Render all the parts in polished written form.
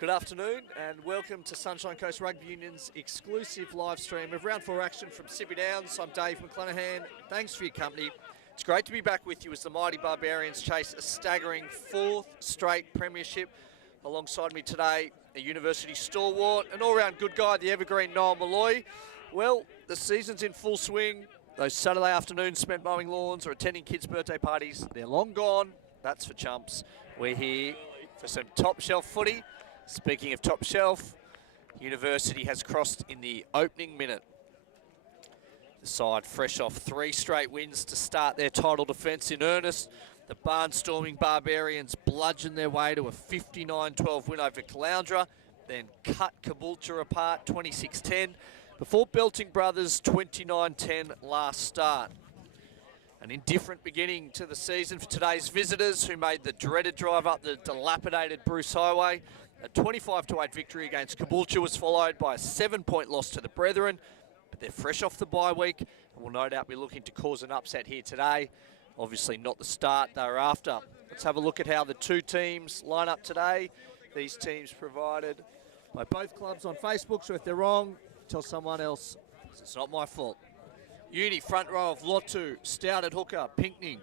Good afternoon and welcome to Sunshine Coast Rugby Union's exclusive live stream of Round 4 action from Sippy Downs. I'm Dave McClanahan. Thanks for your company. It's great to be back with you as the mighty Barbarians chase a staggering 4th straight premiership. Alongside me today, a university stalwart, an all-round good guy, the evergreen Noel Malloy. Well, the season's in full swing. Those Saturday afternoons spent mowing lawns or attending kids' birthday parties, they're long gone. That's for chumps. We're here for some top shelf footy. Speaking of top shelf, University has crossed in the opening minute. The side fresh off 3 straight wins to start their title defence in earnest. The barnstorming Barbarians bludgeoned their way to a 59-12 win over Caloundra, then cut Caboolture apart 26-10, before belting Brothers 29-10 last start. An indifferent beginning to the season for today's visitors, who made the dreaded drive up the dilapidated Bruce Highway. A 25-8 victory against Caboolture was followed by a 7-point loss to the Brethren, but they're fresh off the bye week and will no doubt be looking to cause an upset here today. Obviously not the start they were after. Let's have a look at how the two teams line up today. These teams provided by both clubs on Facebook, so if they're wrong, tell someone else. It's not my fault. Uni front row of Lotu, Stout at hooker, Pinckney.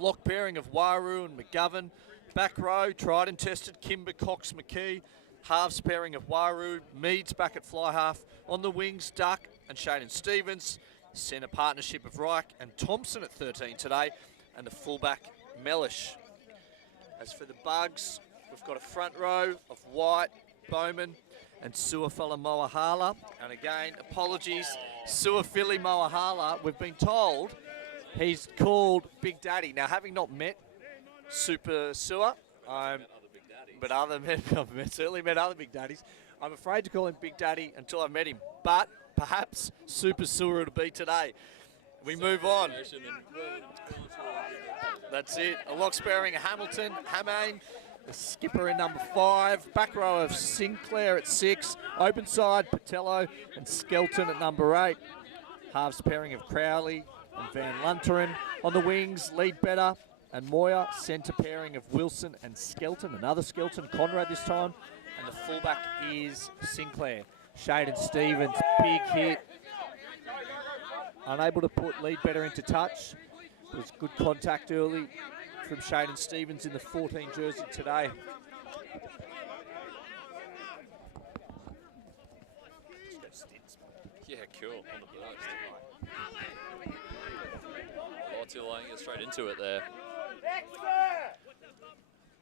Lock pairing of Waru and McGovern. Back row, tried and tested, Kimber, Cox, McKee. Halves pairing of Waru, Meads back at fly half. On the wings, Duck and Shaden Stevens. Centre partnership of Reich and Thompson at 13 today. And the fullback, Mellish. As for the Bugs, we've got a front row of White, Bowman and Suafala Moahala. And again, apologies, Suafili Moahala, we've been told he's called Big Daddy. Now, having not met Super Sua, I've certainly met other Big Daddies. I'm afraid to call him Big Daddy until I've met him, but perhaps Super Sua to be today. We move on. That's it. A lock sparing of Hamilton, Hamane, the skipper in number 5. Back row of Sinclair at 6. Open side, Patello and Skelton at number 8. Halves pairing of Crowley and Van Lunteren. On the wings, Leadbetter and Moyer. Centre pairing of Wilson and Skelton. Another Skelton, Conrad this time. And the fullback is Sinclair. Shaden Stevens, big hit. Unable to put Leadbetter into touch. It was good contact early from Shaden Stevens in the 14 jersey today. Yeah, cool. On the burst. Lottie laying it straight into it there.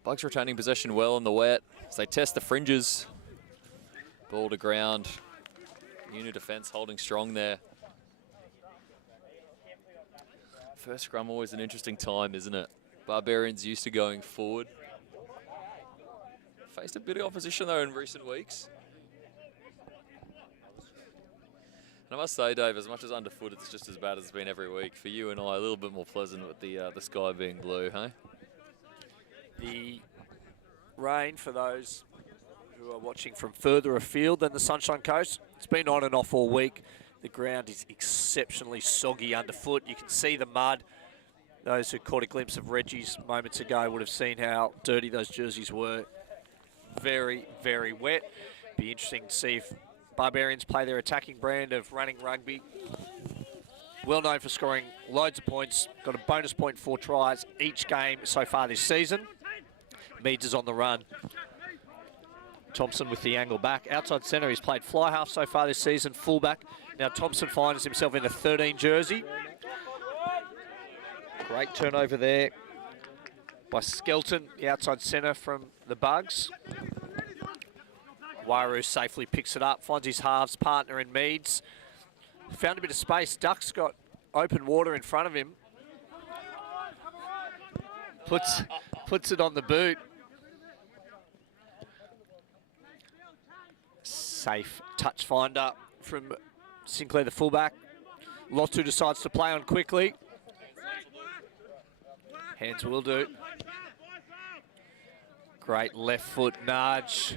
Bugs retaining possession well in the wet as they test the fringes. Ball to ground. Unit defence holding strong there. First scrum always an interesting time, isn't it? Barbarians used to going forward. Faced a bit of opposition though in recent weeks. And I must say, Dave, as much as underfoot, it's just as bad as it's been every week. For you and I, a little bit more pleasant with the sky being blue, hey? The rain, for those who are watching from further afield than the Sunshine Coast, it's been on and off all week. The ground is exceptionally soggy underfoot. You can see the mud. Those who caught a glimpse of Reggie's moments ago would have seen how dirty those jerseys were. Very, very wet. Be interesting to see if Barbarians play their attacking brand of running rugby. Well known for scoring loads of points. Got a bonus point for tries each game so far this season. Meads is on the run. Thompson with the angle back. Outside centre, he's played fly half so far this season, fullback. Now Thompson finds himself in the 13 jersey. Great turnover there by Skelton, the outside centre from the Bugs. Waru safely picks it up, finds his halves partner in Meads. Found a bit of space. Duck's got open water in front of him. Puts it on the boot. Safe touch finder from Sinclair, the fullback. Lotu decides to play on quickly. Hands will do. Great left foot nudge.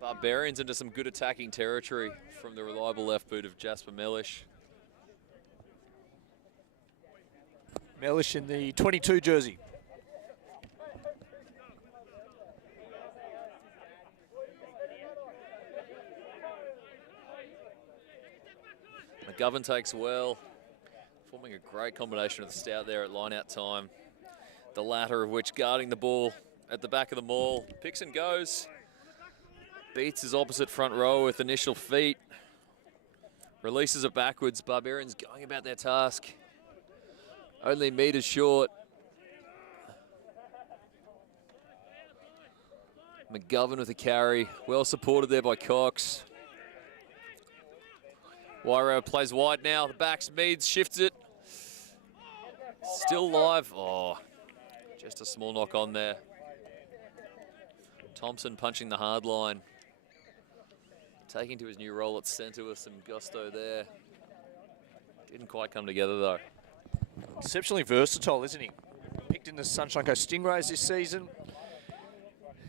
Barbarians into some good attacking territory from the reliable left boot of Jasper Mellish. Mellish in the 22 jersey. McGovern takes well, forming a great combination of the stout there at line-out time. The latter of which guarding the ball at the back of the maul. Picks and goes. Beats his opposite front row with initial feet. Releases it backwards. Barbarians going about their task. Only meters short. McGovern with a carry. Well supported there by Cox. Wyro plays wide now. The backs, Meads shifts it. Still live. Oh, just a small knock on there. Thompson punching the hard line. Taking to his new role at centre with some gusto there. Didn't quite come together though. Exceptionally versatile, isn't he? Picked in the Sunshine Coast Stingrays this season.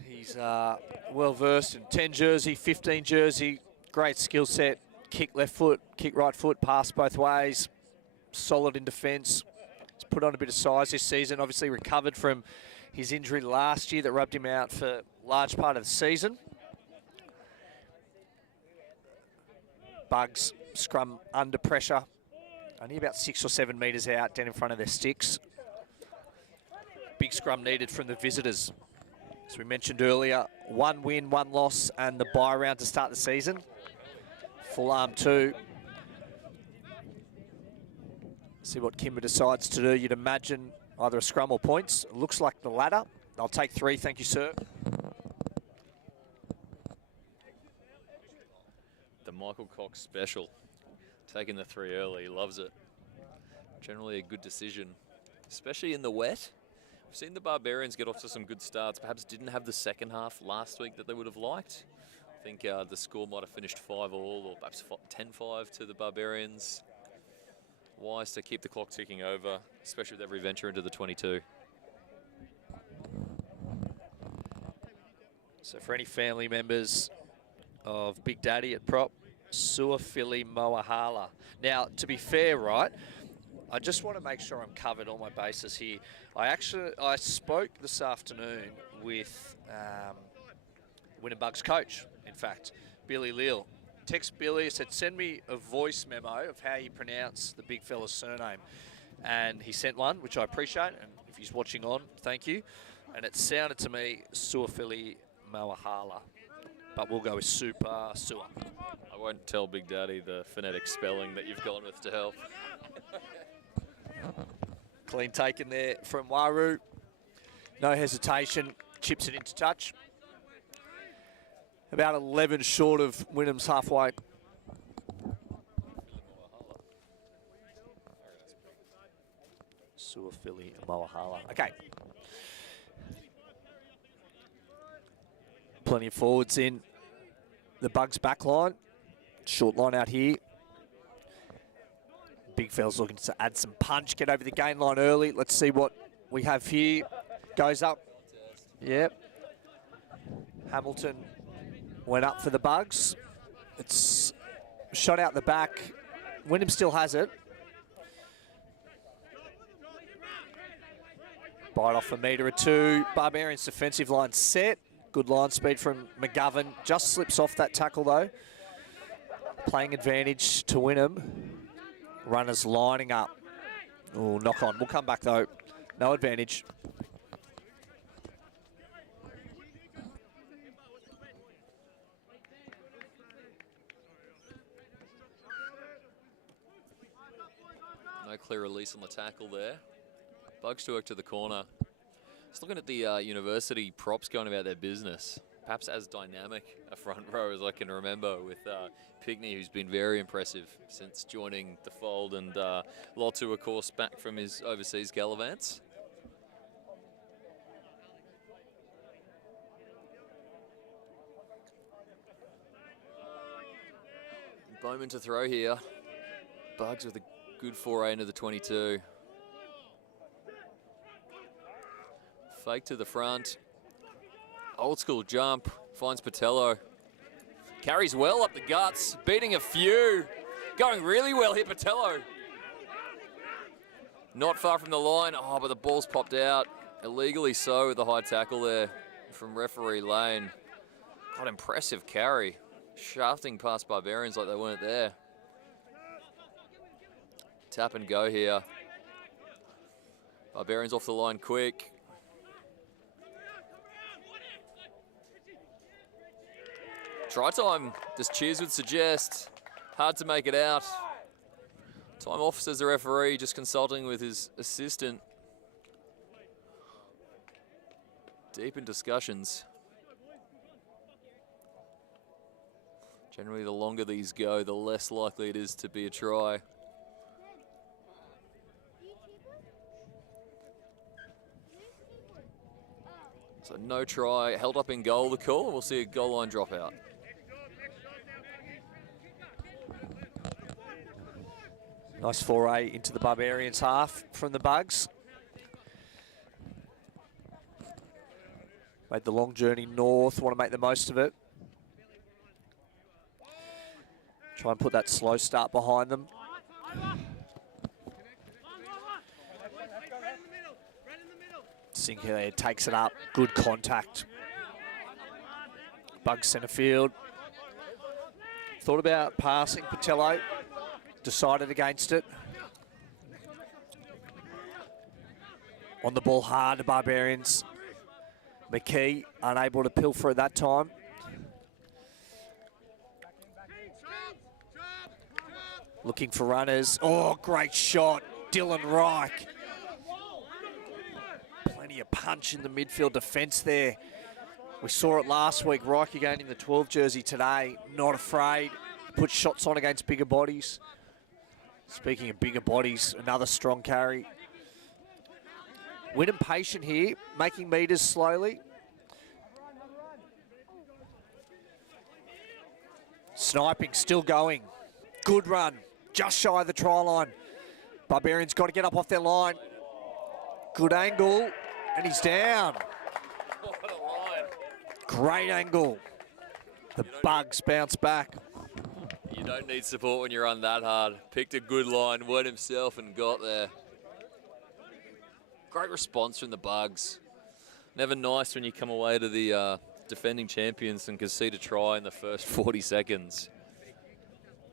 He's well versed in 10 jersey, 15 jersey. Great skill set. Kick left foot, kick right foot, pass both ways. Solid in defence. He's put on a bit of size this season. Obviously recovered from his injury last year that rubbed him out for a large part of the season. Bugs scrum under pressure. Only about 6 or 7 metres out, down in front of their sticks. Big scrum needed from the visitors. As we mentioned earlier, 1 win, 1 loss, and the bye round to start the season. Full arm 2. See what Kimber decides to do. You'd imagine either a scrum or points. It looks like the latter. I'll take 3, thank you, sir. The Michael Cox special. Taking the 3 early, he loves it. Generally a good decision, especially in the wet. We've seen the Barbarians get off to some good starts. Perhaps didn't have the second half last week that they would have liked. I think the score might have finished 5-all or perhaps 10-5 to the Barbarians. Wise to keep the clock ticking over, especially with every venture into the 22. So for any family members of Big Daddy at prop, Suafili Moahala. Now, to be fair, right, I just want to make sure I'm covered all my bases here. I spoke this afternoon with Wynnum Bugs coach, in fact, Billy Leal. Text Billy, said, send me a voice memo of how you pronounce the big fella's surname. And he sent one, which I appreciate. And if he's watching on, thank you. And it sounded to me Suafili Moahala. But we'll go with Super Sua. I won't tell Big Daddy the phonetic spelling that you've gone with to help. Clean taken there from Waru. No hesitation, chips it into touch. About 11 short of Wynnum's halfway. Suafili Moahala. Okay. Plenty of forwards in the Bugs back line. Short line out here. Big fella's looking to add some punch, get over the gain line early. Let's see what we have here. Goes up. Yep. Hamilton went up for the Bugs. It's shot out the back. Wynnum still has it. Bite off a metre or 2. Barbarians defensive line set. Good line speed from McGovern. Just slips off that tackle though. Playing advantage to Wynnum. Runners lining up. Oh, knock on. We'll come back though. No advantage. No clear release on the tackle there. Bugs to work to the corner. Just looking at the university props going about their business. Perhaps as dynamic a front row as I can remember with Pigney, who's been very impressive since joining the fold, and Lotu, of course, back from his overseas gallivants. Bowman to throw here. Bugs with a good foray into the 22. Fake to the front. Old school jump. Finds Patello. Carries well up the guts. Beating a few. Going really well here, Patello. Not far from the line. Oh, but the ball's popped out. Illegally so with the high tackle there from referee Lane. God, impressive carry. Shafting past Barbarians like they weren't there. Tap and go here. Barbarians off the line quick. Try time, as Cheers would suggest. Hard to make it out. Time off, says the referee, just consulting with his assistant. Deep in discussions. Generally, the longer these go, the less likely it is to be a try. So no try, held up in goal, the call, and we'll see a goal line dropout. Nice foray into the Barbarians half from the Bugs. Made the long journey north, want to make the most of it. Try and put that slow start behind them. Sinclair takes it up, good contact. Bugs centre field. Thought about passing Patello, decided against it. On the ball hard, the Barbarians. McKee unable to pilfer at that time. Looking for runners. Oh, great shot. Dylan Reich. Plenty of punch in the midfield defence there. We saw it last week. Reich again in the 12 jersey today. Not afraid. Put shots on against bigger bodies. Speaking of bigger bodies, another strong carry. Wynnum patient here, making metres slowly. Sniping, still going. Good run, just shy of the try line. Barbarians got to get up off their line. Good angle, and he's down. What a line. Great angle. The Bugs bounce back. You don't need support when you run that hard. Picked a good line, went himself and got there. Great response from the Bugs. Never nice when you come away to the defending champions and concede a try in the first 40 seconds.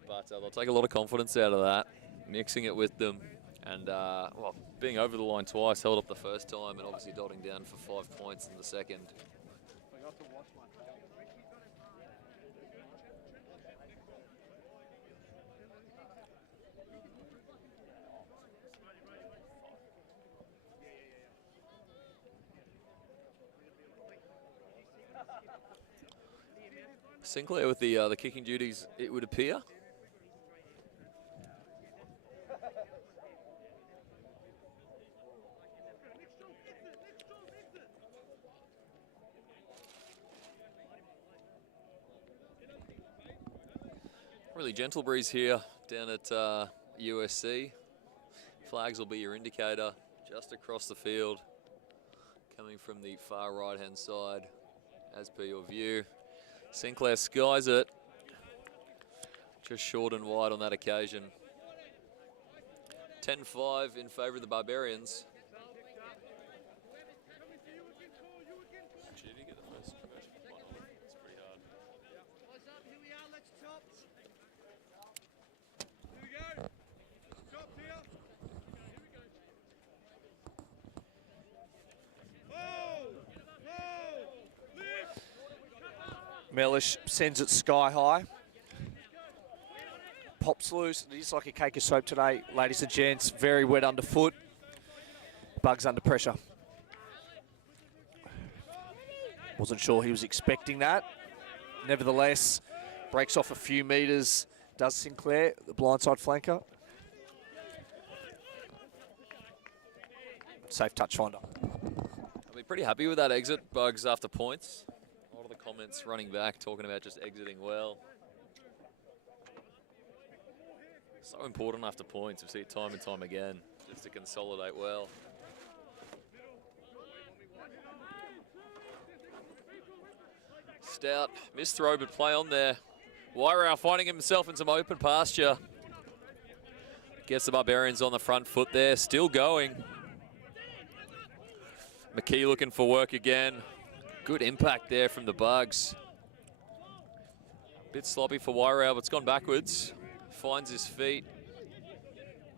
But they'll take a lot of confidence out of that, mixing it with them. And, well, being over the line twice, held up the first time, and obviously dotting down for 5 points in the second. Sinclair with the kicking duties, it would appear. Really gentle breeze here down at USC. Flags will be your indicator just across the field, coming from the far right-hand side, as per your view. Sinclair skies it, just short and wide on that occasion. 10-5 in favour of the Barbarians. Actually, did he get the first conversion? It's pretty hard. Here we are, let's top. Here we go. Top here. Here we go. Mellish sends it sky high. Pops loose. It is like a cake of soap today, ladies and gents. Very wet underfoot. Bugs under pressure. Wasn't sure he was expecting that. Nevertheless, breaks off a few metres. Does Sinclair, the blindside flanker. Safe touch finder. I'll be pretty happy with that exit, Bugs, after points. A lot of the comments running back talking about just exiting well. So important after points. We see it time and time again, just to consolidate well. Stout, missed throw, but play on there. Wairau finding himself in some open pasture. Gets the Barbarians on the front foot there, still going. McKee looking for work again. Good impact there from the Bugs. Bit sloppy for Wairau, but it's gone backwards. Finds his feet.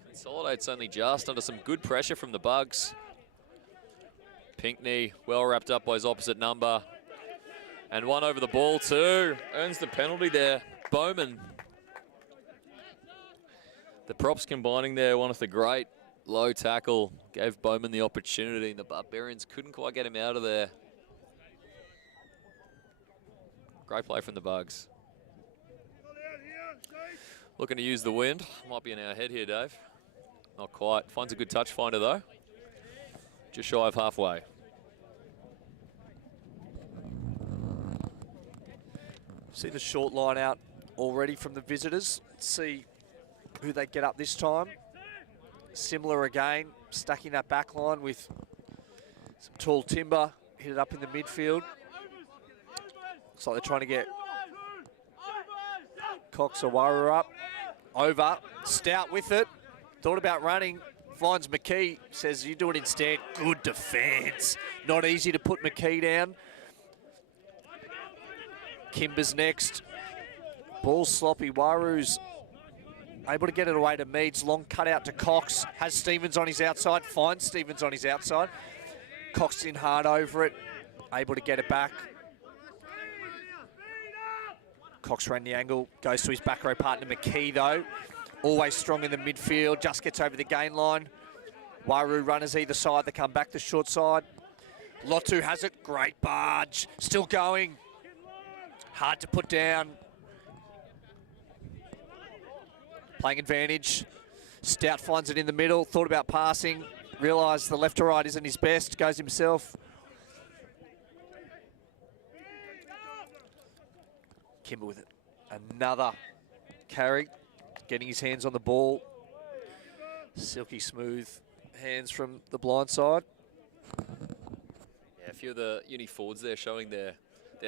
Consolidates only just under some good pressure from the Bugs. Pinkney well wrapped up by his opposite number. And one over the ball too. Earns the penalty there. Bowman. The props combining there, one of the great low tackle. Gave Bowman the opportunity, and the Barbarians couldn't quite get him out of there. Great play from the Bugs. Looking to use the wind. Might be in our head here, Dave. Not quite. Finds a good touch finder though. Just shy of halfway. See the short line out already from the visitors. Let's see who they get up this time. Similar again, stacking that back line with some tall timber. Hit it up in the midfield. Looks like they're trying to get Cox or Wairau up. Over, Stout with it. Thought about running, finds McKee, says you do it instead. Good defence. Not easy to put McKee down. Kimber's next. Ball sloppy. Warau's able to get it away to Meads. Long cut out to Cox. Has Stevens on his outside. Finds Stevens on his outside. Cox in hard over it. Able to get it back. Cox ran the angle. Goes to his back row partner McKee though. Always strong in the midfield. Just gets over the gain line. Wairau runners either side. They come back the short side. Lotu has it. Great barge. Still going. Hard to put down. Playing advantage. Stout finds it in the middle. Thought about passing. Realised the left to right isn't his best. Goes himself. Kimber with it. Another carry. Getting his hands on the ball. Silky smooth hands from the blind side. Yeah, a few of the uni forwards there showing their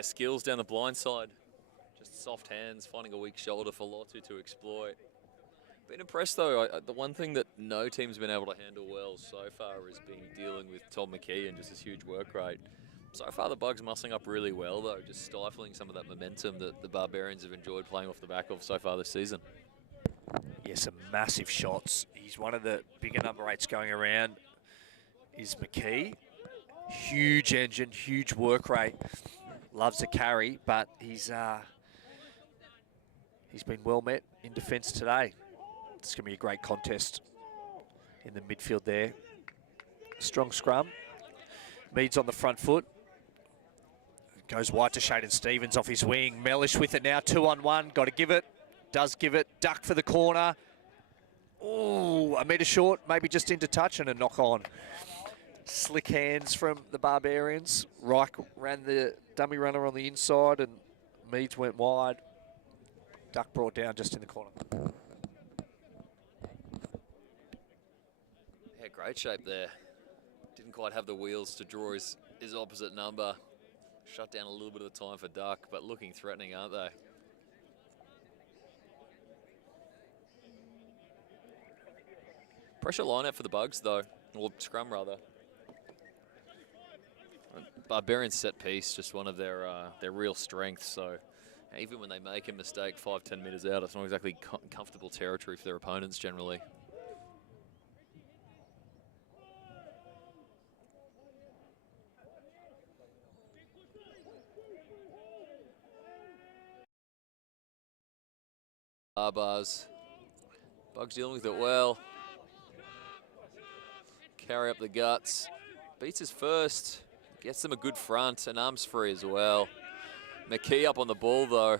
skills down the blind side. Just soft hands, finding a weak shoulder for Lotu to exploit. Been impressed though. The one thing that no team's been able to handle well so far has been dealing with Tom McKee and just his huge work rate. So far the Bugs mussing up really well though, just stifling some of that momentum that the Barbarians have enjoyed playing off the back of so far this season. Yeah, some massive shots. He's one of the bigger number 8s going around is McKee. Huge engine, huge work rate. Loves to carry, but he's been well met in defence today. It's going to be a great contest in the midfield there. Strong scrum. Meads on the front foot. Goes wide to Shaden Stevens off his wing. Mellish with it now, 2-on-1. Got to give it. Does give it. Duck for the corner. Oh, a metre short. Maybe just into touch and a knock on. Slick hands from the Barbarians. Reich ran the dummy runner on the inside and Meads went wide. Duck brought down just in the corner. Yeah, great shape there. Didn't quite have the wheels to draw his opposite number. Shut down a little bit of the time for Duck, but looking threatening, aren't they? Pressure line out for the Bugs though, or scrum rather. Barbarians set piece, just one of their real strengths. So even when they make a mistake 5-10 metres out, it's not exactly comfortable territory for their opponents generally. Bars. Bugs dealing with it well. Carry up the guts. Beats his first. Gets them a good front and arms free as well. McKee up on the ball though.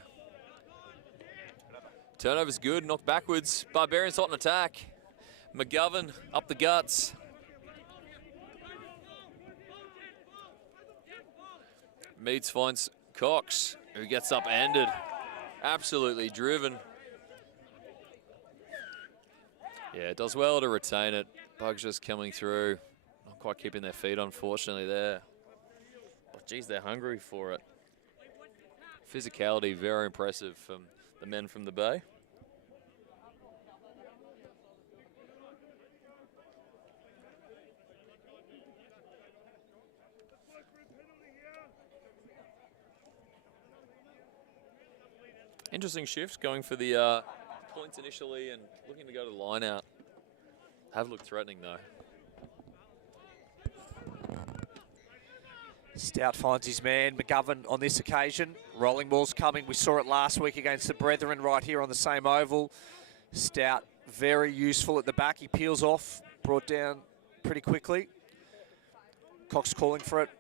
Turnover's good, knocked backwards. Barbarians hot on attack. McGovern up the guts. Meads finds Cox, who gets upended. Absolutely driven. Yeah, does well to retain it. Bugs just coming through. Not quite keeping their feet, unfortunately, there. But geez, they're hungry for it. Physicality, very impressive from the men from the Bay. Interesting shift, going for the points initially and looking to go to the line out. Have looked threatening though. Stout finds his man, McGovern, on this occasion. Rolling ball's coming. We saw it last week against the Brethren right here on the same oval. Stout, very useful at the back. He peels off, brought down pretty quickly. Cox calling for it.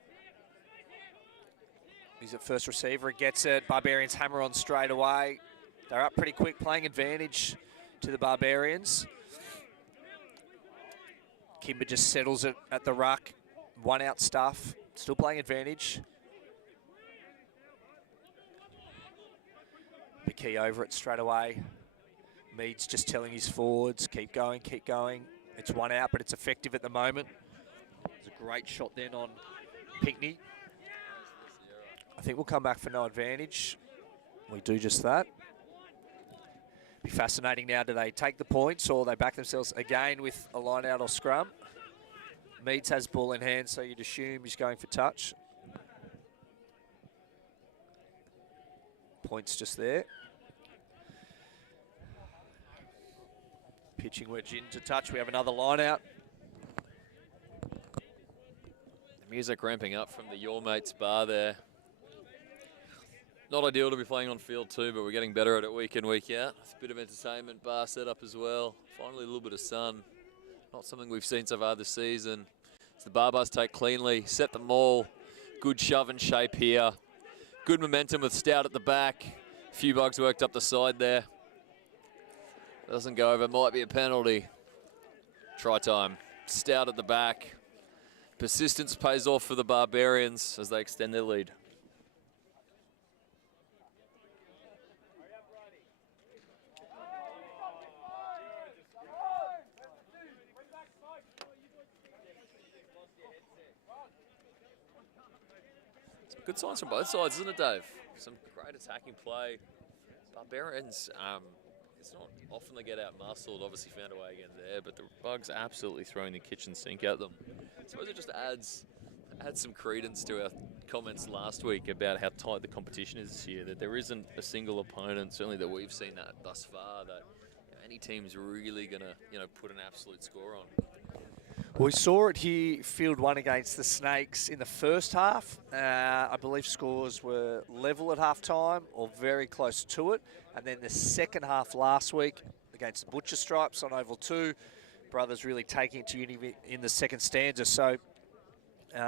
He's at first receiver. He gets it. Barbarians hammer on straight away. They're up pretty quick, playing advantage to the Barbarians. Kimber just settles it at the ruck. One out stuff. Still playing advantage. McKee over it straight away. Mead's just telling his forwards, keep going, keep going. It's one out, but it's effective at the moment. There's a great shot then on Pinkney. I think we'll come back for no advantage. We do just that. Be fascinating now, do they take the points or they back themselves again with a line out or scrum? Meads has ball in hand, so you'd assume he's going for touch. Points just there. Pitching wedge into touch. We have another line out. The music ramping up from the Your Mates bar there. Not ideal to be playing on field too, but we're getting better at it week in, week out. It's a bit of entertainment, bar set up as well. Finally a little bit of sun. Not something we've seen so far this season. As the Barbars take cleanly, set the maul. Good shove and shape here. Good momentum with Stout at the back. A few bugs worked up the side there. Doesn't go over, might be a penalty. Try time. Stout at the back. Persistence pays off for the Barbarians as they extend their lead. Some good signs from both sides, isn't it, Dave? Some great attacking play. Barbarians, it's not often they get out muscled, obviously found a way again there, but the Bugs absolutely throwing the kitchen sink at them. I suppose it just adds some credence to our comments last week about how tight the competition is this year, that there isn't a single opponent, certainly that we've seen that thus far, that any team's really going to put an absolute score on. We saw it here, field one against the Snakes in the first half. I believe scores were level at half-time or very close to it. And then the second half last week against the Butcher Stripes on Oval 2. Brothers really taking it to uni in the second stanza. So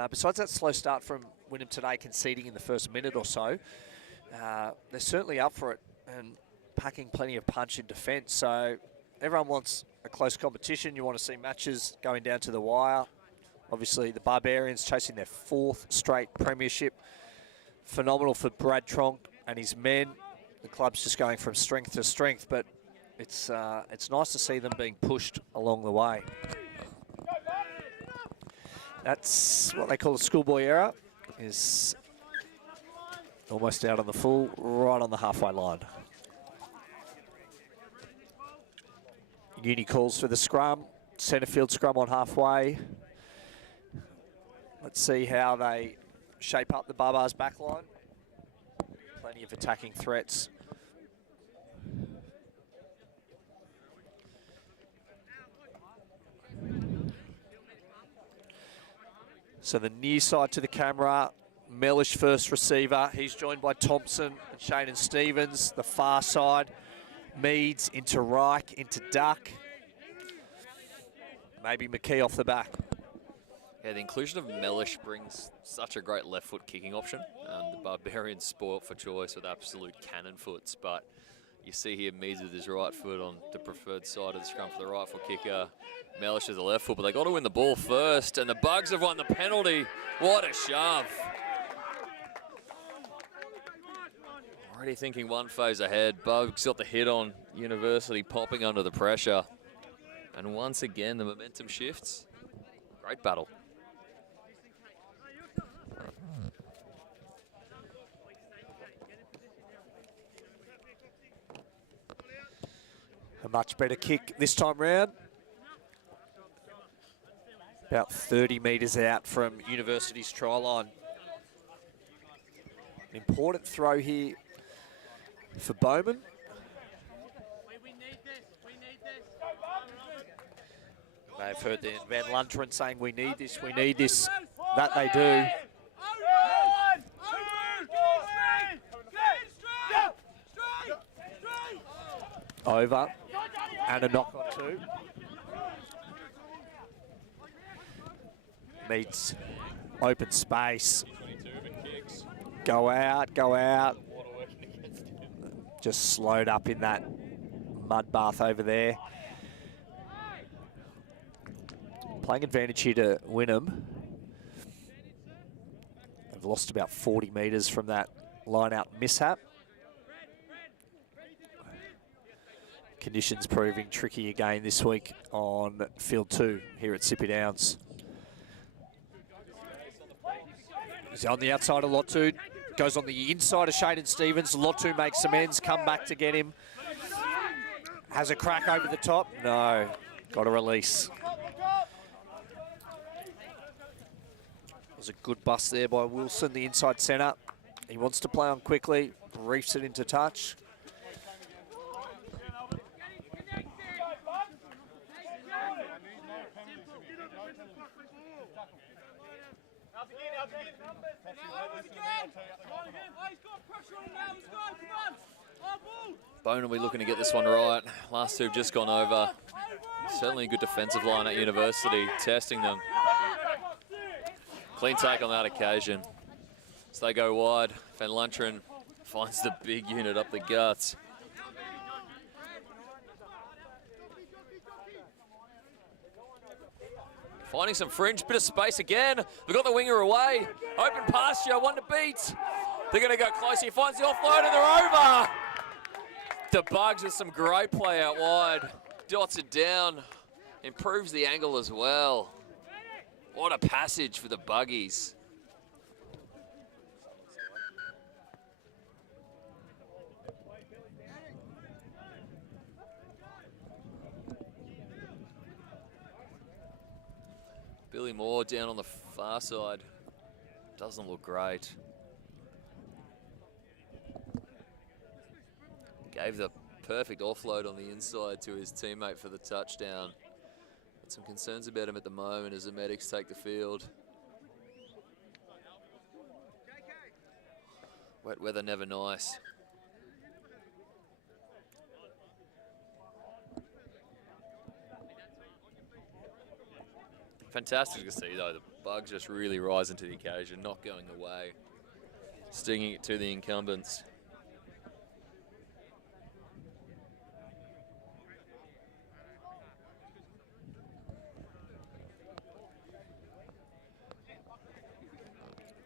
besides that slow start from Wynnum today, conceding in the first minute or so, they're certainly up for it and packing plenty of punch in defence. So everyone wants a close competition. You want to see matches going down to the wire. Obviously, the Barbarians chasing their 4th straight premiership. Phenomenal for Brad Tronk and his men. The club's just going from strength to strength, but it's nice to see them being pushed along the way. That's what they call a schoolboy error. Is almost out on the full, right on the halfway line. Uni calls for the scrum, centre field scrum on halfway. Let's see how they shape up the Barbars back line. Plenty of attacking threats. So the near side to the camera, Mellish first receiver. He's joined by Thompson and Shane and Stevens. The far side, Meads into Reich, into Duck. Maybe McKee off the back. Yeah, the inclusion of Mellish brings such a great left foot kicking option. The Barbarians spoilt for choice with absolute cannon foots, but you see here Meads with his right foot on the preferred side of the scrum for the right foot kicker. Mellish is the left foot, but they got to win the ball first, and the Bugs have won the penalty. What a shove. Already thinking one phase ahead. Bugs got the hit on University, popping under the pressure. And once again, the momentum shifts. Great battle. A much better kick this time round. About 30 metres out from University's try line. An important throw here for Bowman. They've heard the Van Lunteren saying, we need this, we need this. That they do. Over. And a knock on two. Needs open space. Go out, go out. Just slowed up in that mud bath over there. Playing advantage here to Wynnum. They've lost about 40 metres from that line-out mishap. Conditions proving tricky again this week on field 2 here at Sippy Downs. He's on the outside of Lotu. Goes on the inside of Shaden Stevens. Lotu makes amends, come back to get him. Has a crack over the top. No, got a release. Was a good bust there by Wilson, the inside centre. He wants to play on quickly, reefs it into touch. Bone will be looking to get this one right. Last two have just gone over. Certainly a good defensive line at University, testing them. Clean take on that occasion. So they go wide. Van Lunteren finds the big unit up the guts. Finding some fringe, bit of space again. We've got the winger away. Open pasture, one to beat. They're going to go close. He finds the offload and they're over. The Bugs with some great play out wide. Dots it down. Improves the angle as well. What a passage for the Buggies. Billy Moore down on the far side. Doesn't look great. Gave the perfect offload on the inside to his teammate for the touchdown. Got some concerns about him at the moment as the medics take the field. Wet weather never nice. Fantastic to see though, the Bugs just really rising to the occasion, not going away, stinging it to the incumbents.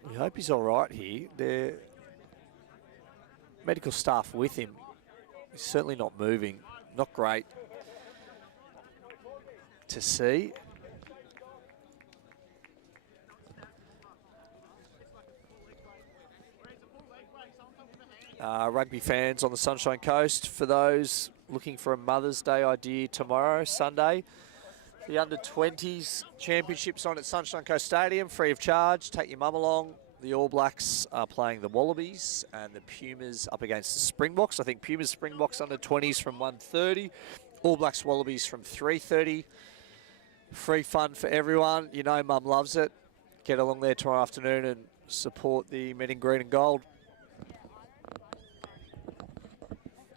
We hope he's all right here. The medical staff with him. He's certainly not moving. Not great to see. Rugby fans on the Sunshine Coast, for those looking for a Mother's Day idea tomorrow, Sunday, the under-20s championships on at Sunshine Coast Stadium, free of charge. Take your mum along. The All Blacks are playing the Wallabies and the Pumas up against the Springboks. I think Pumas Springboks under-20s from 1:30. All Blacks Wallabies from 3:30. Free fun for everyone. You know mum loves it. Get along there tomorrow afternoon and support the men in green and gold.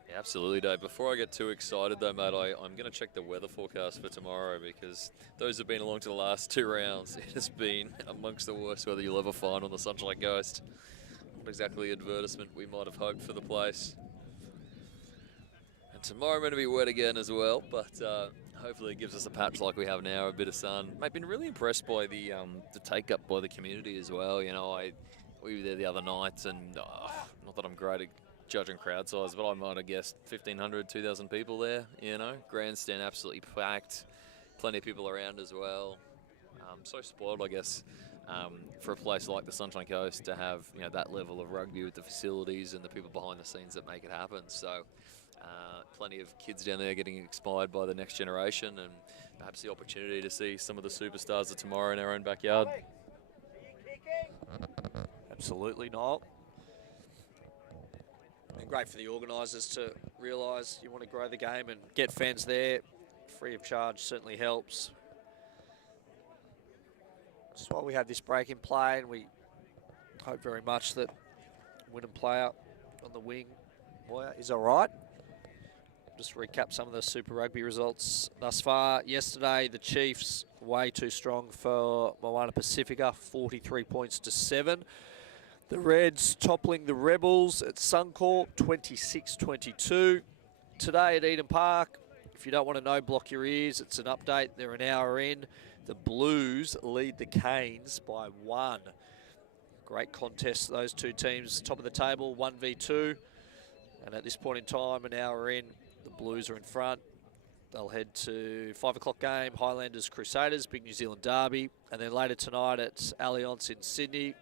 Yeah, absolutely, Dave. Before I get too excited though, mate, I'm going to check the weather forecast for tomorrow because those who've been along to the last two rounds, it has been amongst the worst weather you'll ever find on the Sunshine Coast. Not exactly the advertisement we might have hoped for the place. And tomorrow going to be wet again as well, but hopefully it gives us a patch like we have now, a bit of sun. Mate, been really impressed by the take up by the community as well. You know, we were there the other night, and not that I'm great at judging crowd size, but I might have guessed 1,500, 2,000 people there. You know, grandstand absolutely packed, plenty of people around as well. So spoiled, I guess, for a place like the Sunshine Coast to have that level of rugby with the facilities and the people behind the scenes that make it happen. So. Plenty of kids down there getting inspired by the next generation and perhaps the opportunity to see some of the superstars of tomorrow in our own backyard. Absolutely, Noel. And great for the organisers to realise you want to grow the game and get fans there. Free of charge certainly helps. That's why we have this break in play, and we hope very much that Wynnum player on the wing, Moya, is all right. Just recap some of the Super Rugby results thus far. Yesterday, the Chiefs way too strong for Moana Pacifica, 43 points to 7. The Reds toppling the Rebels at Suncorp, 26-22. Today at Eden Park, if you don't want to know, block your ears. It's an update. They're an hour in. The Blues lead the Canes by 1. Great contest, those two teams, top of the table, 1v2. And at this point in time, an hour in, the Blues are in front. They'll head to 5 o'clock game, Highlanders Crusaders, big New Zealand derby. And then later tonight at Allianz in Sydney,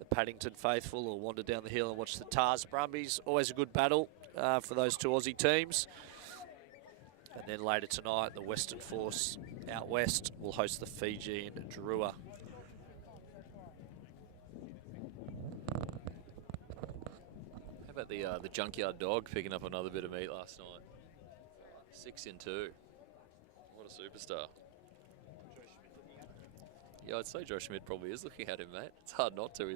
the Paddington faithful will wander down the hill and watch the Tars Brumbies. Always a good battle for those two Aussie teams. And then later tonight, the Western Force out west will host the Fijian Drua. How about the Junkyard Dog picking up another bit of meat last night? 6 in 2. What a superstar. Yeah, I'd say Joe Schmidt probably is looking at him, mate. It's hard not to.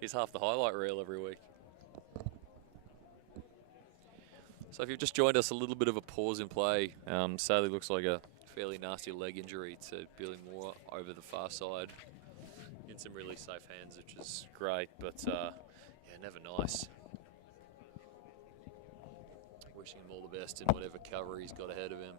He's half the highlight reel every week. So if you've just joined us, a little bit of a pause in play. Sadly, looks like a fairly nasty leg injury to Billy Moore over the far side. In some really safe hands, which is great, but yeah, never nice. Wishing him all the best in whatever cover he's got ahead of him.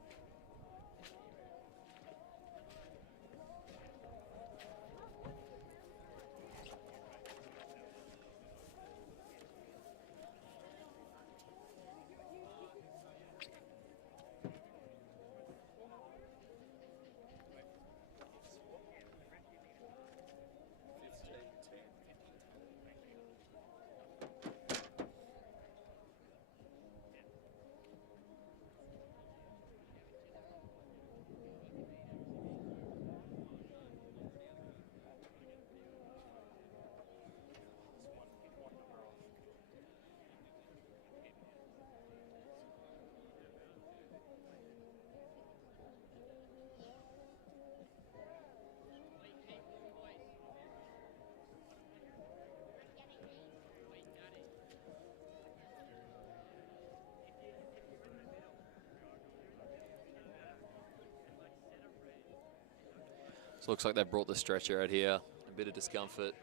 So looks like they've brought the stretcher out here. A bit of discomfort.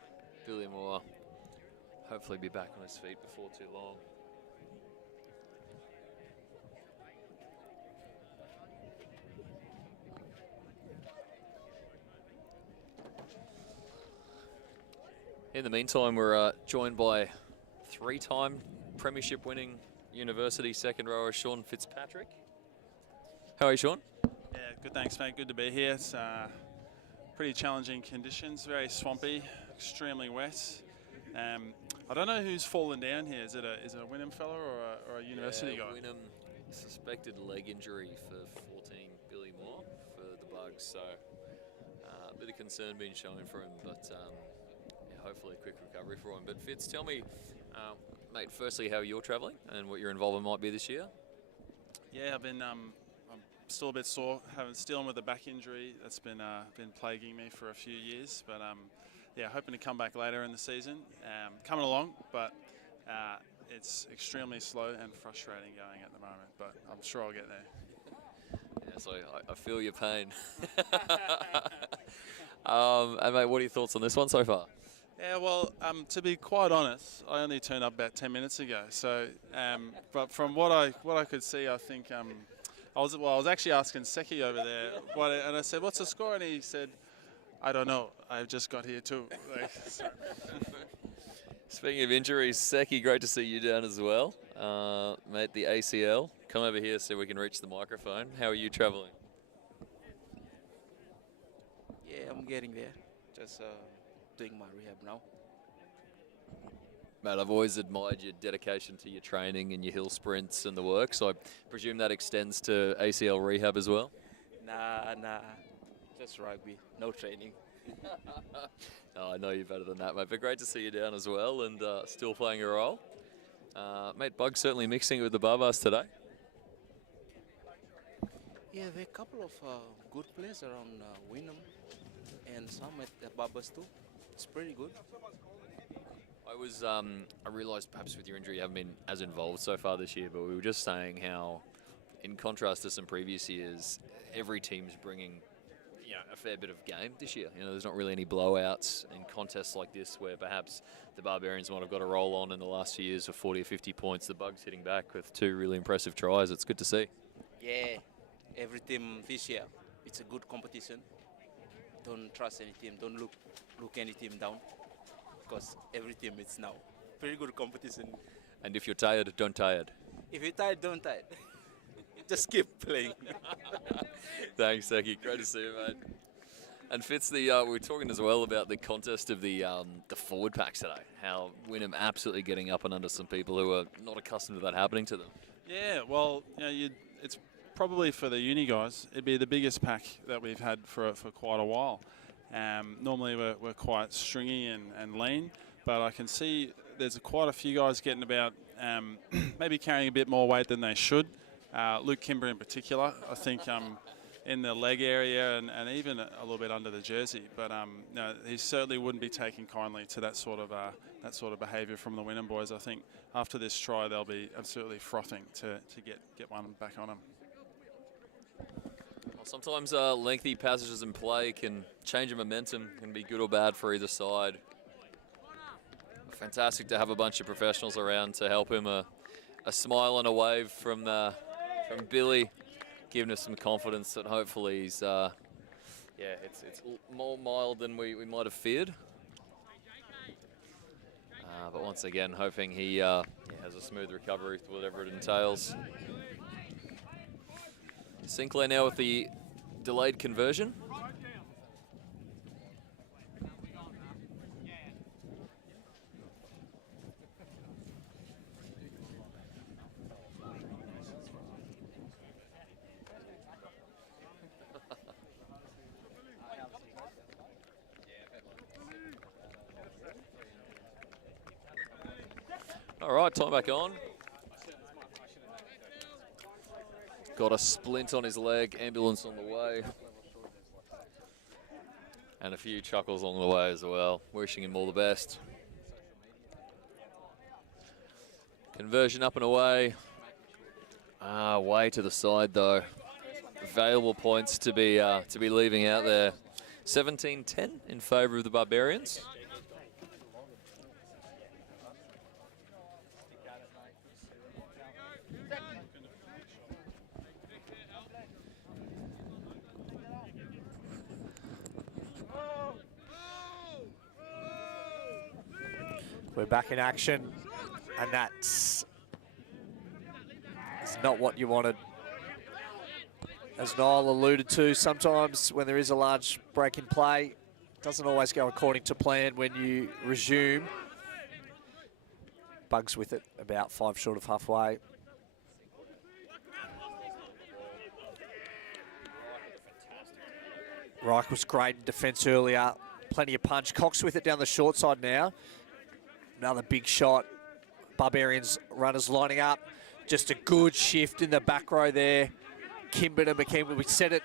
Billy Moore hopefully be back on his feet before too long. In the meantime, we're joined by 3-time premiership winning University second rower Sean Fitzpatrick. How are you, Sean? Yeah, good, thanks, mate. Good to be here. It's pretty challenging conditions, very swampy, extremely wet. I don't know who's fallen down here. Is it a Wynnum fella or a university guy? Wynnum suspected leg injury for 14, Billy Moore for the Bugs. So a bit of concern being shown for him, but yeah, hopefully a quick recovery for him. But Fitz, tell me, mate, firstly how you're travelling and what your involvement might be this year. Yeah, I'm still a bit sore. Dealing with a back injury that's been plaguing me for a few years. But yeah, hoping to come back later in the season. Coming along, but it's extremely slow and frustrating going at the moment. But I'm sure I'll get there. Yeah, so I feel your pain. And mate, what are your thoughts on this one so far? Yeah, well, to be quite honest, I only turned up about 10 minutes ago. So, but from what I could see, I think I was actually asking Seki over there, and I said, "What's the score?" And he said, "I don't know. I've just got here too." Like, so. Speaking of injuries, Seki, great to see you down as well, mate. The ACL. Come over here so we can reach the microphone. How are you travelling? Yeah, I'm getting there. Just doing my rehab now. Mate, I've always admired your dedication to your training and your hill sprints and the work, so I presume that extends to ACL rehab as well? Nah. Just rugby. No training. No, I know you better than that, mate, but great to see you down as well and still playing a role. Mate, Bug's certainly mixing it with the Barbars today. Yeah, there are a couple of good players around Wynnum and some at the Barbers too. It's pretty good. I realised perhaps with your injury you haven't been as involved so far this year, but we were just saying how, in contrast to some previous years, every team's bringing a fair bit of game this year. There's not really any blowouts in contests like this where perhaps the Barbarians might have got a roll on in the last few years of 40 or 50 points. The Bugs hitting back with 2 really impressive tries. It's good to see. Yeah, every team this year, it's a good competition. Don't trust any team. Don't look any team down, because every team is now pretty good competition. And if you're tired, don't tired. If you're tired, don't tired. Just keep playing. Thanks, Seki. Great to see you, mate. And Fitz, we were talking as well about the contest of the forward packs today. How Wynnum absolutely getting up and under some people who are not accustomed to that happening to them. Yeah, well, it's probably for the uni guys. It'd be the biggest pack that we've had for quite a while. Normally we're quite stringy and lean, but I can see there's quite a few guys getting about maybe carrying a bit more weight than they should. Luke Kimber in particular, I think in the leg area and even a little bit under the jersey. But no, he certainly wouldn't be taking kindly to that sort of behaviour from the Wynnum boys. I think after this try, they'll be absolutely frothing to get one back on them. Well, sometimes lengthy passages in play can change a momentum, can be good or bad for either side. Fantastic to have a bunch of professionals around to help him. A smile and a wave from Billy, giving us some confidence that hopefully he's, it's more mild than we might have feared. But once again, hoping he has a smooth recovery, whatever it entails. Sinclair now with the delayed conversion. All right, time back on. Got a splint on his leg, ambulance on the way. And a few chuckles along the way as well. Wishing him all the best. Conversion up and away. Way to the side though. Valuable points to be leaving out there. 17-10 in favour of the Barbarians. We're back in action, and that's not what you wanted. As Niall alluded to, sometimes when there is a large break in play, it doesn't always go according to plan when you resume. Bugs with it, about 5 short of halfway. Reich was great in defence earlier, plenty of punch. Cox with it down the short side now. Another big shot. Barbarians runners lining up. Just a good shift in the back row there. Kimber to McKenna. We said it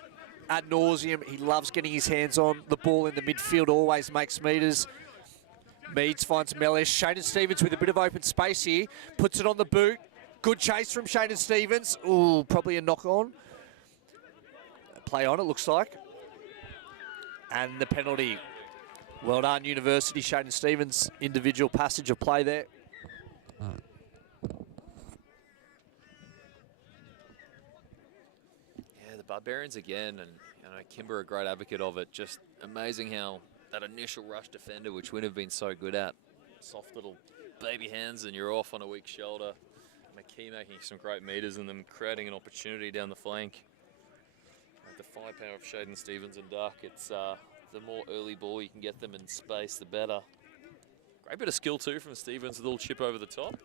ad nauseum. He loves getting his hands on the ball in the midfield. Always makes meters. Meads finds Mellish. Shaden Stevens with a bit of open space here. Puts it on the boot. Good chase from Shaden Stevens. Ooh, probably a knock on. Play on, it looks like. And the penalty. Well done, University. Shaden Stevens, individual passage of play there. Yeah, the Barbarians again, and Kimber a great advocate of it. Just amazing how that initial rush defender, which we'd have been so good at, soft little baby hands, and you're off on a weak shoulder. McKee making some great meters and them creating an opportunity down the flank. The firepower of Shaden Stevens and Duck, it's the more early ball you can get them in space, the better. Great bit of skill too from Stevens, a little chip over the top.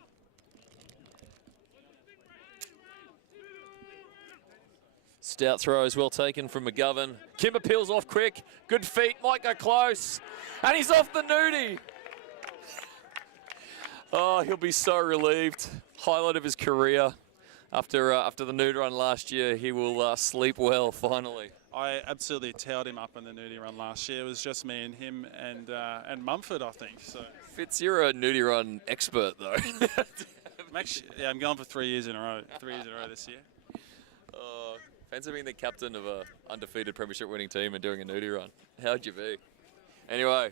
Stout throw is well taken from McGovern. Kimber peels off quick, good feet, might go close. And he's off the nudie. Oh, he'll be so relieved. Highlight of his career. After the nude run last year, he will sleep well finally. I absolutely towed him up on the nudie run last year. It was just me and him and Mumford, I think. So Fitz, you're a nudie run expert though. I'm going for 3 years in a row. 3 years in a row this year. Fancy being the captain of a undefeated premiership winning team and doing a nudie run. How'd you be? Anyway,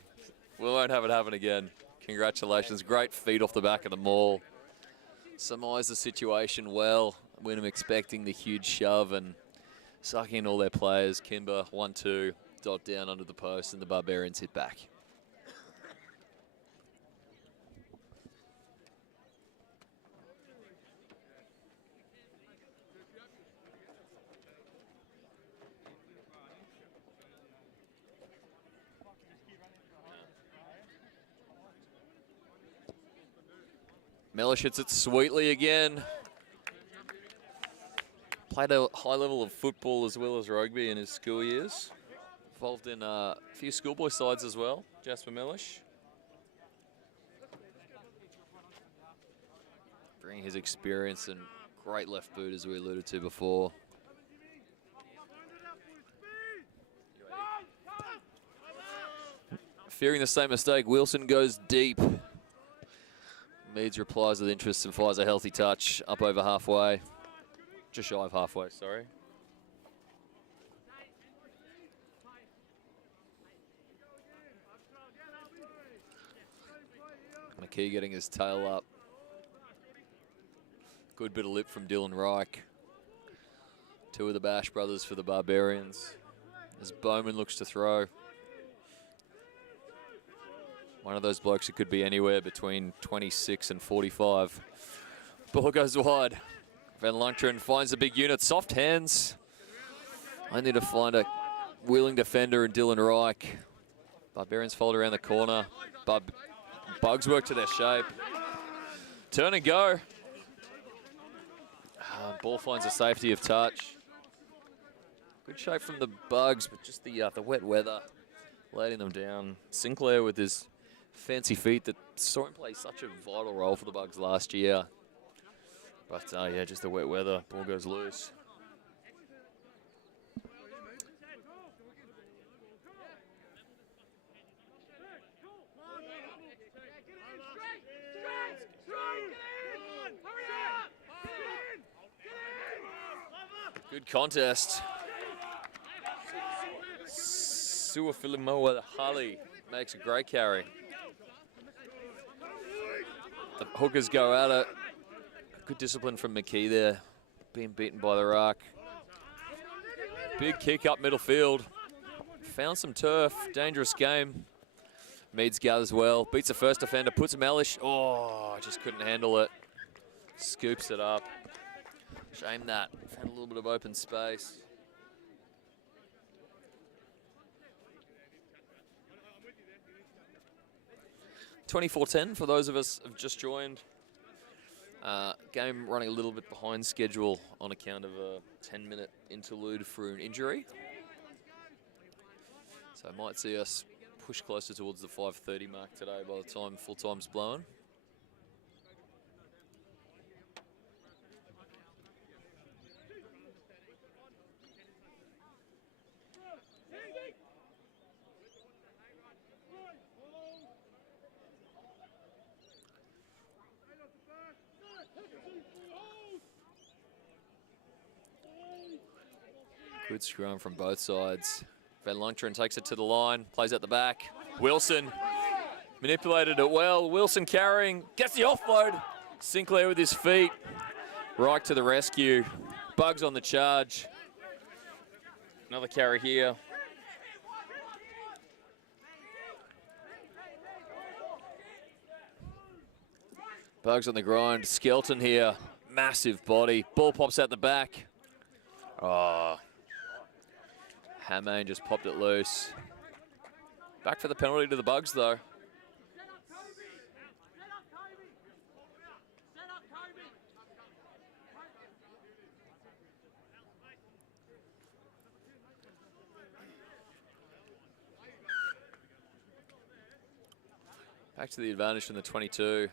we won't have it happen again. Congratulations, great feed off the back of the maul. Surmised the situation well. Wynnum expecting the huge shove and sucking in all their players. Kimber 1-2, dot down under the post, and the Barbarians hit back. Mellish hits it sweetly again. Played a high level of football as well as rugby in his school years. Involved in a few schoolboy sides as well, Jasper Mellish. Bringing his experience and great left boot as we alluded to before. Fearing the same mistake, Wilson goes deep. Meads replies with interest and fires a healthy touch up over halfway. Just shy of halfway, sorry. McKee getting his tail up. Good bit of lip from Dylan Reich. Two of the Bash brothers for the Barbarians. As Bowman looks to throw. One of those blokes that could be anywhere between 26 and 45. Ball goes wide. Van Lunteren finds the big unit. Soft hands. Only to find a willing defender in Dylan Reich. Barbarians fold around the corner. Bugs work to their shape. Turn and go. Ball finds a safety of touch. Good shape from the Bugs, but just the wet weather letting them down. Sinclair with his fancy feet that saw him play such a vital role for the Bugs last year. But yeah, just the wet weather. Ball goes loose. Good contest. Suafilimoa Hali makes a great carry. The hookers go at it. Good discipline from McKee there. Being beaten by the ruck. Big kick up middle field. Found some turf. Dangerous game. Meads gathers well. Beats the first defender. Puts Mellish. Oh, just couldn't handle it. Scoops it up. Shame that. Found a little bit of open space. $24-10 for those of us who have just joined. Game running a little bit behind schedule on account of a 10-minute interlude for an injury. So might see us push closer towards the 5:30 mark today by the time full time's blown. Good scrum from both sides. Van Lunteren takes it to the line, plays at the back. Wilson manipulated it well. Wilson carrying, gets the offload. Sinclair with his feet. Reich to the rescue. Bugs on the charge. Another carry here. Bugs on the grind. Skelton here. Massive body. Ball pops out the back. Oh. Hamane just popped it loose. Back for the penalty to the Bugs, though. Back to the advantage from the 22.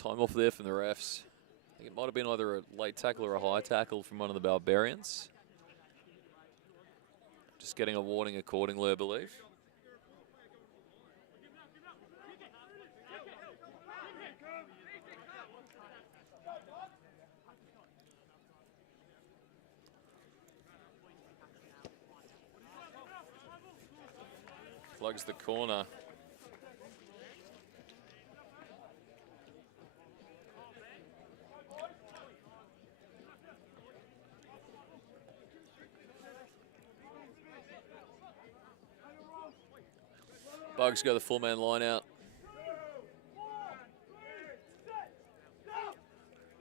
time off there from the refs. I think it might have been either a late tackle or a high tackle from one of the Barbarians. Just getting a warning accordingly, I believe. Plugs the corner. Bugs go the full-man line out.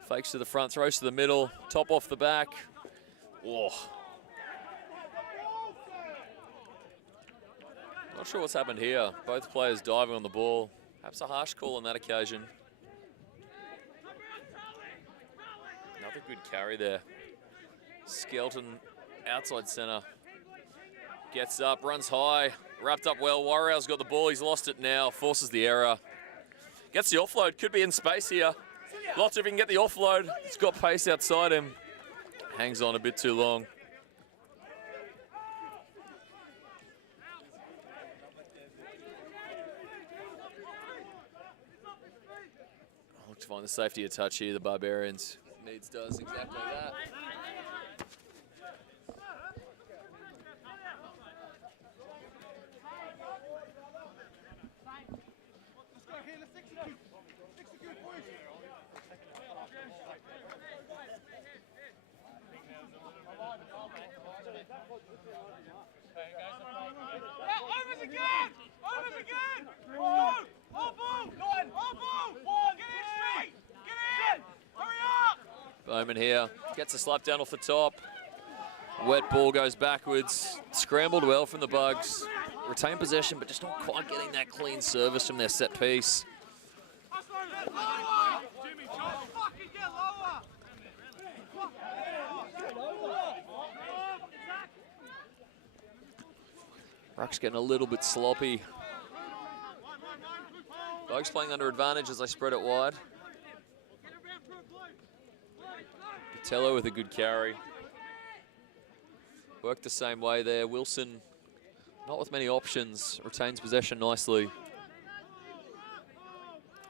Fakes to the front, throws to the middle, top off the back. Whoa. Not sure what's happened here. Both players diving on the ball. Perhaps a harsh call on that occasion. Another good carry there. Skelton, outside centre. Gets up, runs high, wrapped up well. Warrior's got the ball, he's lost it now, forces the error. Gets the offload, could be in space here. Lots if he can get the offload. He's got pace outside him. Hangs on a bit too long. Look to find the safety of touch here, the Barbarians. Needs does exactly that. Bowman here, gets a slap down off the top. Wet ball goes backwards. Scrambled well from the Bugs. Retained possession, but just not quite getting that clean service from their set piece. Ruck's getting a little bit sloppy. Bugs playing under advantage as they spread it wide. Patello with a good carry. Worked the same way there. Wilson, not with many options, retains possession nicely.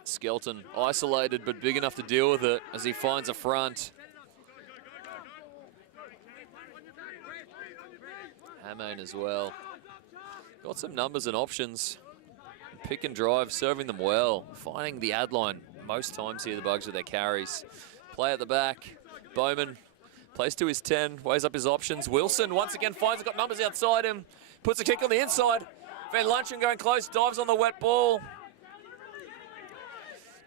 Skelton isolated but big enough to deal with it as he finds a front. Hamane as well. Got some numbers and options. Pick and drive, serving them well. Finding the ad line most times here, the Bugs with their carries. Play at the back. Bowman plays to his 10, weighs up his options. Wilson once again finds, got numbers outside him. Puts a kick on the inside. Van Lunchen going close, dives on the wet ball.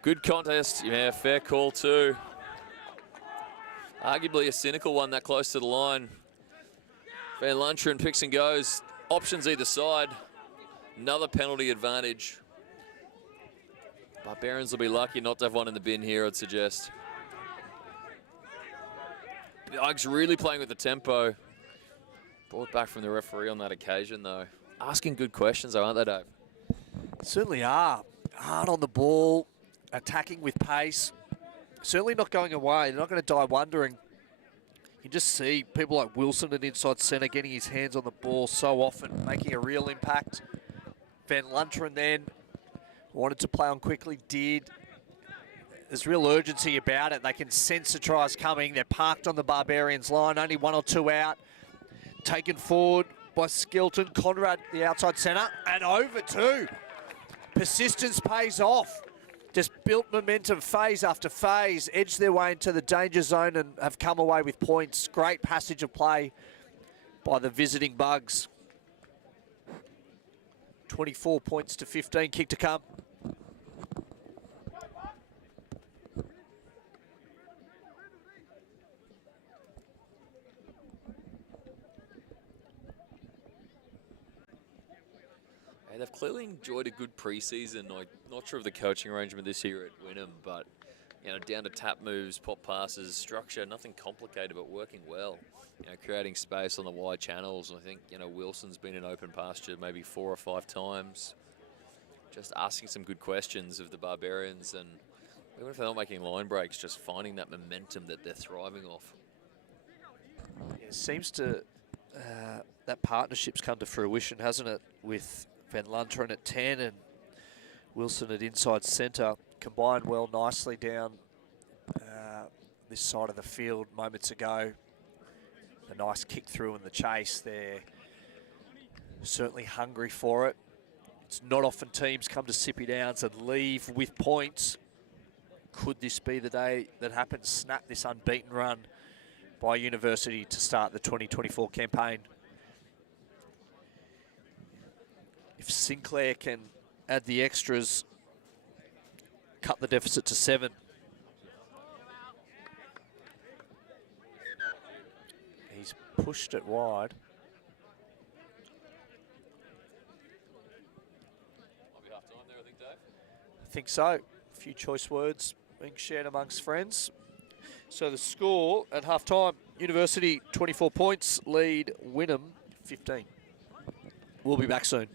Good contest, yeah, fair call too. Arguably a cynical one that close to the line. Van Lunchen picks and goes. Options either side. Another penalty advantage. Barbarians will be lucky not to have one in the bin here, I'd suggest. Bugs really playing with the tempo. Brought back from the referee on that occasion, though. Asking good questions, though, aren't they, Dave? Certainly are. Hard on the ball, attacking with pace. Certainly not going away. They're not going to die wondering. You just see people like Wilson at inside centre getting his hands on the ball so often, making a real impact. Van Lunteren then wanted to play on quickly, did. There's real urgency about it. They can sense the tries coming. They're parked on the Barbarians line, only one or two out. Taken forward by Skelton. Conrad, the outside centre, and over too. Persistence pays off. Just built momentum phase after phase, edged their way into the danger zone and have come away with points. Great passage of play by the visiting Bugs. 24 points to 15, kick to come. They've clearly enjoyed a good preseason. I'm not sure of the coaching arrangement this year at Wynnum, but down to tap moves, pop passes, structure, nothing complicated, but working well. Creating space on the wide channels. I think Wilson's been in open pasture maybe 4 or 5 times. Just asking some good questions of the Barbarians, and Even if they're not making line breaks, just finding that momentum that they're thriving off. Yeah, it seems to that partnership's come to fruition, hasn't it? With Van Lunteren at 10 and Wilson at inside centre, combined well nicely down this side of the field moments ago. A nice kick through in the chase. They're certainly hungry for it. It's not often teams come to Sippy Downs and leave with points. Could this be the day that happens? Snap this unbeaten run by University to start the 2024 campaign. If Sinclair can add the extras, cut the deficit to 7. He's pushed it wide. Might be half time there, I think, Dave. I think so. A few choice words being shared amongst friends. So the score at half time, University 24 points, lead Wynnum 15. We'll be back soon.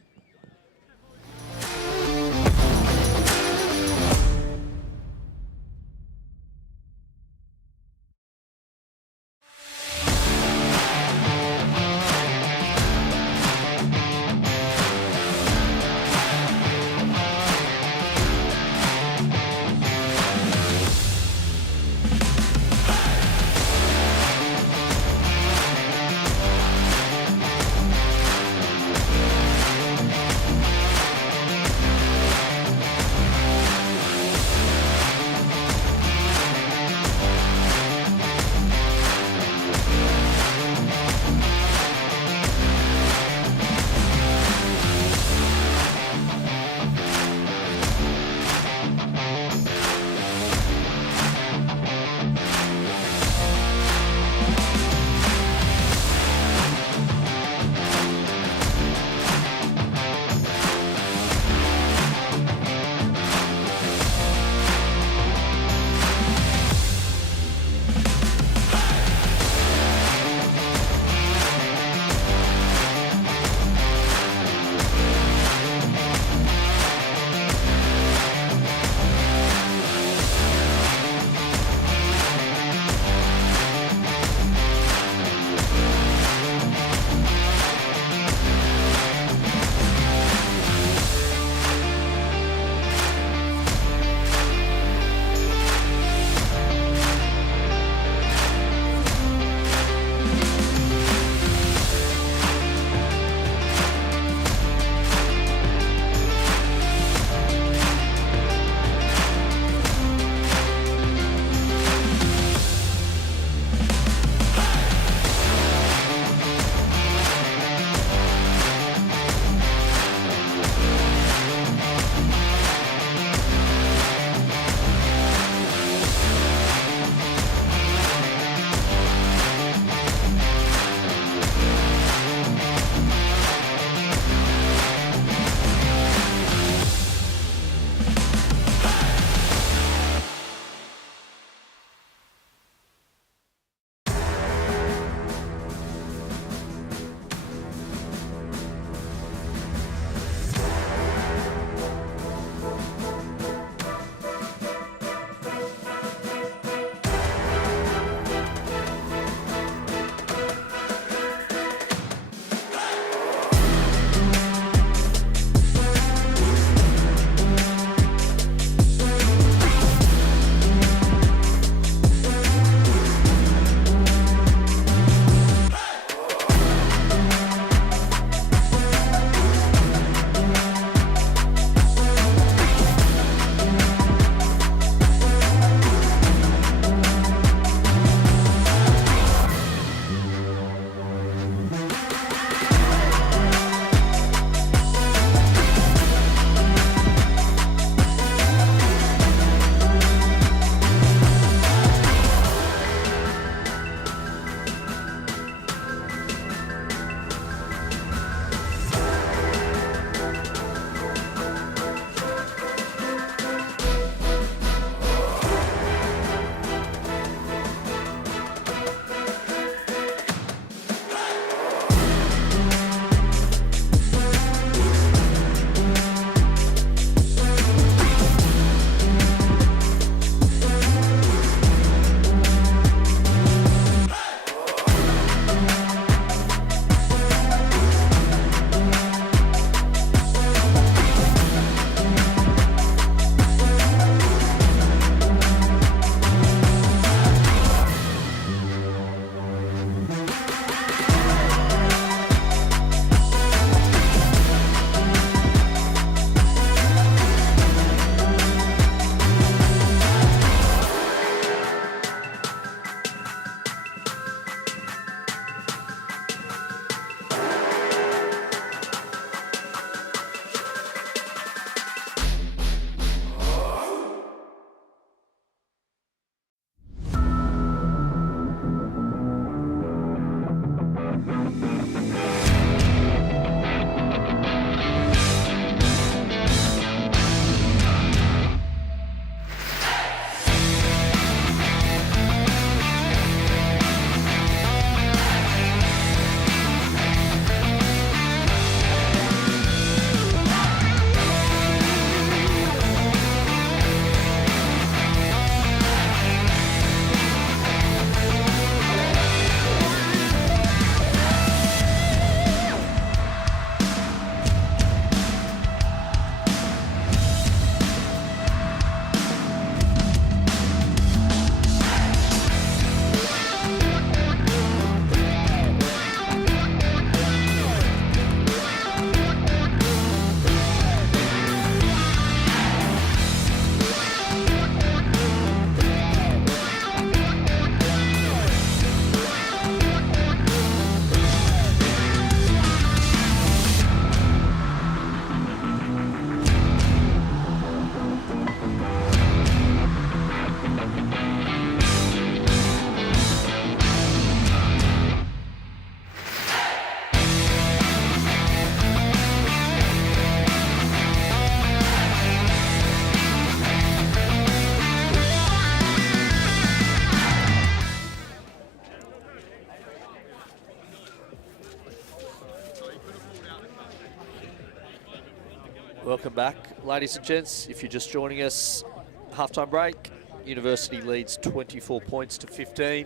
Welcome back, ladies and gents. If you're just joining us, halftime break. University leads 24 points to 15.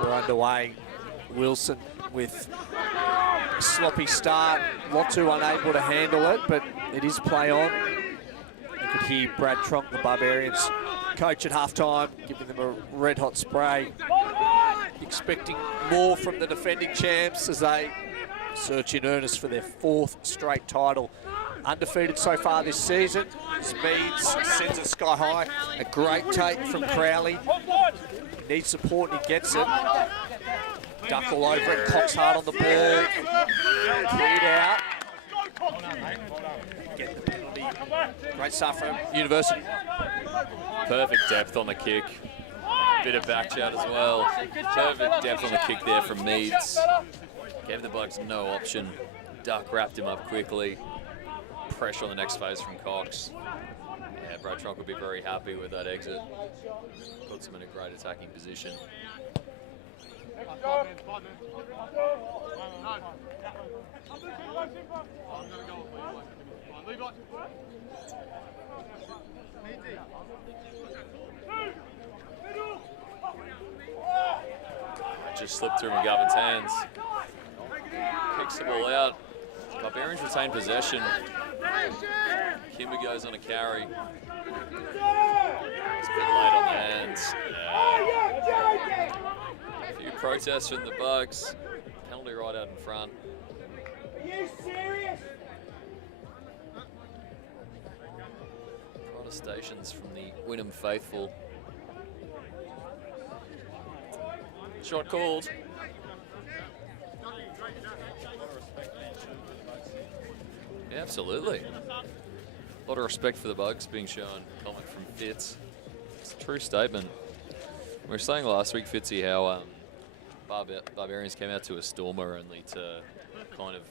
We're underway. Wilson with a sloppy start. Lotto unable to handle it, but it is play on. You could hear Brad Tronk, the Barbarians coach at halftime, giving them a red hot spray. Expecting more from the defending champs as they search in earnest for their 4th straight title. Undefeated so far this season. Speeds sends it sky high. A great take from Crowley. He needs support and he gets it. Duck all over it. Cox hard on the ball. Cleared out. Get the penalty. Great stuff from University. Perfect depth on the kick. Bit of back chat as well. Perfect depth on the kick there from Meads. Gave the Bucks no option. Duck wrapped him up quickly. Pressure on the next phase from Cox. Yeah, Brad Tronk will be very happy with that exit. Puts him in a great attacking position. Just slipped through McGovern's hands. Kicks the ball out. Barbarians retain possession. Kimber goes on a carry. It's a bit late on the hands. A few protests from the Bugs. Penalty right out in front. Are you serious? Protestations from the Wynnum faithful. Shot called. Yeah, absolutely. A lot of respect for the Bugs being shown. Comment from Fitz. It's a true statement. We were saying last week, Fitzy, how Barbarians came out to a stormer only to kind of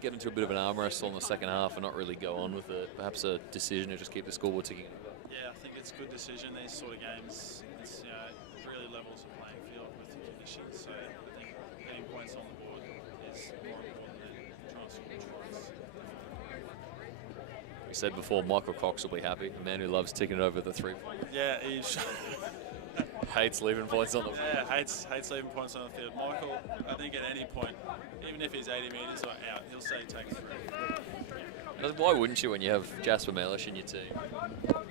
get into a bit of an arm wrestle in the second half and not really go on with it. Perhaps a decision to just keep the scoreboard ticking. Yeah, I think it's a good decision. These sort of games, it's really levels the playing field with the conditions. So I think getting points on the board is more important than trying to score tries. We said before, Michael Cox will be happy. A man who loves ticking it over the 3 points. Yeah, he's Hates leaving points on the field. yeah, hates leaving points on the field. Michael, I think at any point, even if he's 80 metres or out, he'll say take 3. Why wouldn't you when you have Jasper Mellish in your team? A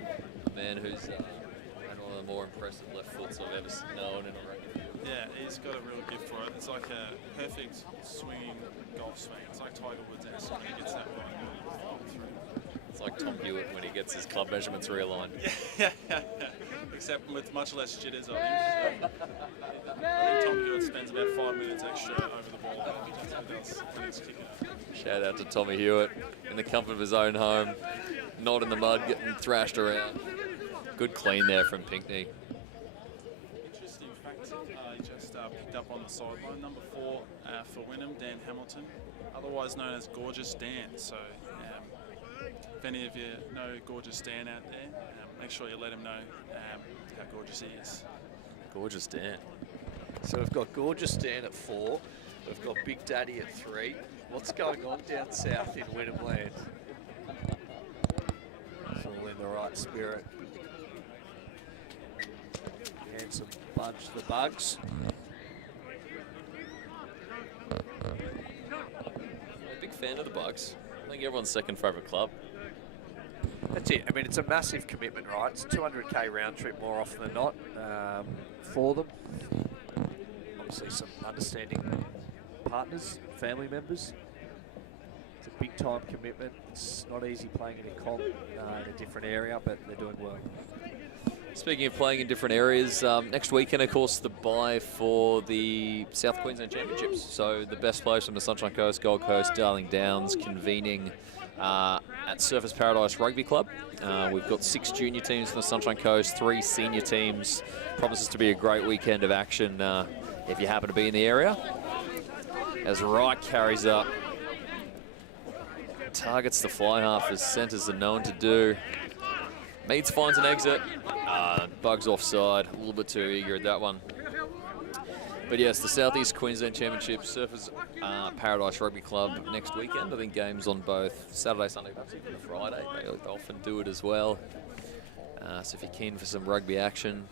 man who's one of the more impressive left foots I've ever known in a rugby. Yeah, he's got a real gift for it. It's like a perfect swinging golf swing. It's like Tiger Woods' when he gets that right. It's like Tom Hewitt when he gets his club measurements realigned. Yeah. Except with much less jitters, I think. I think Tom Hewitt spends about 5 minutes extra over the ball than else when he's kicking it. Shout out to Tommy Hewitt in the comfort of his own home, not in the mud, getting thrashed around. Good clean there from Pinkney. Interesting fact, I just picked up on the sideline. Number 4 for Wynnum, Dan Hamilton, otherwise known as Gorgeous Dan. So if any of you know Gorgeous Dan out there, make sure you let him know how gorgeous he is. Gorgeous Dan. So we've got Gorgeous Dan at 4. We've got Big Daddy at 3. What's going on down south in Wynnum land? It's all in the right spirit. Handsome bunch, the Bugs. A big fan of the Bucks. I think everyone's second favourite club. That's it. I mean, it's a massive commitment, right? It's a 200k round trip more often than not for them. Obviously, some understanding partners, family members. It's a big time commitment. It's not easy playing in a comp in a different area, but they're doing well. Speaking of playing in different areas, next weekend, of course, the bye for the South Queensland Championships. So the best players from the Sunshine Coast, Gold Coast, Darling Downs convening at Surfers Paradise Rugby Club. We've got 6 junior teams from the Sunshine Coast, 3 senior teams. Promises to be a great weekend of action if you happen to be in the area. as Wright carries up. Targets the fly half as centres are known to do. Meads finds an exit. Bugs offside. A little bit too eager at that one. But yes, the Southeast Queensland Championship Surfers Paradise Rugby Club next weekend. I think games on both Saturday, Sunday, perhaps even Friday. They often do it as well. So if you're keen for some rugby action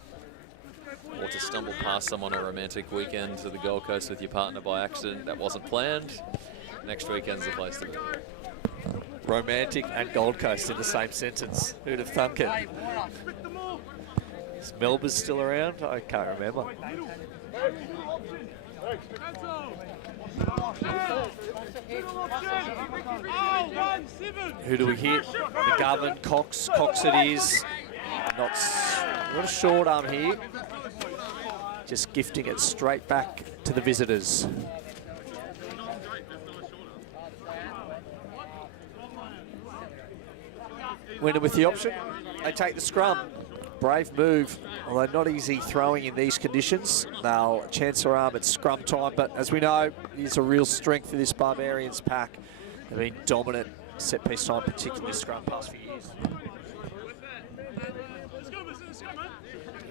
or to stumble past someone on a romantic weekend to the Gold Coast with your partner by accident that wasn't planned, next weekend's the place to be. Romantic and Gold Coast in the same sentence. Who'd have thunk it? Is Melba's still around? I can't remember. Who do we hit? McGovern, Cox. Cox it is. Not a short arm here. Just gifting it straight back to the visitors. Wynnum with the option. They take the scrum. Brave move, although not easy throwing in these conditions. They'll chance their arm at scrum time, but as we know, it is a real strength for this Barbarians pack. They've been dominant set piece time, particularly scrum past few years.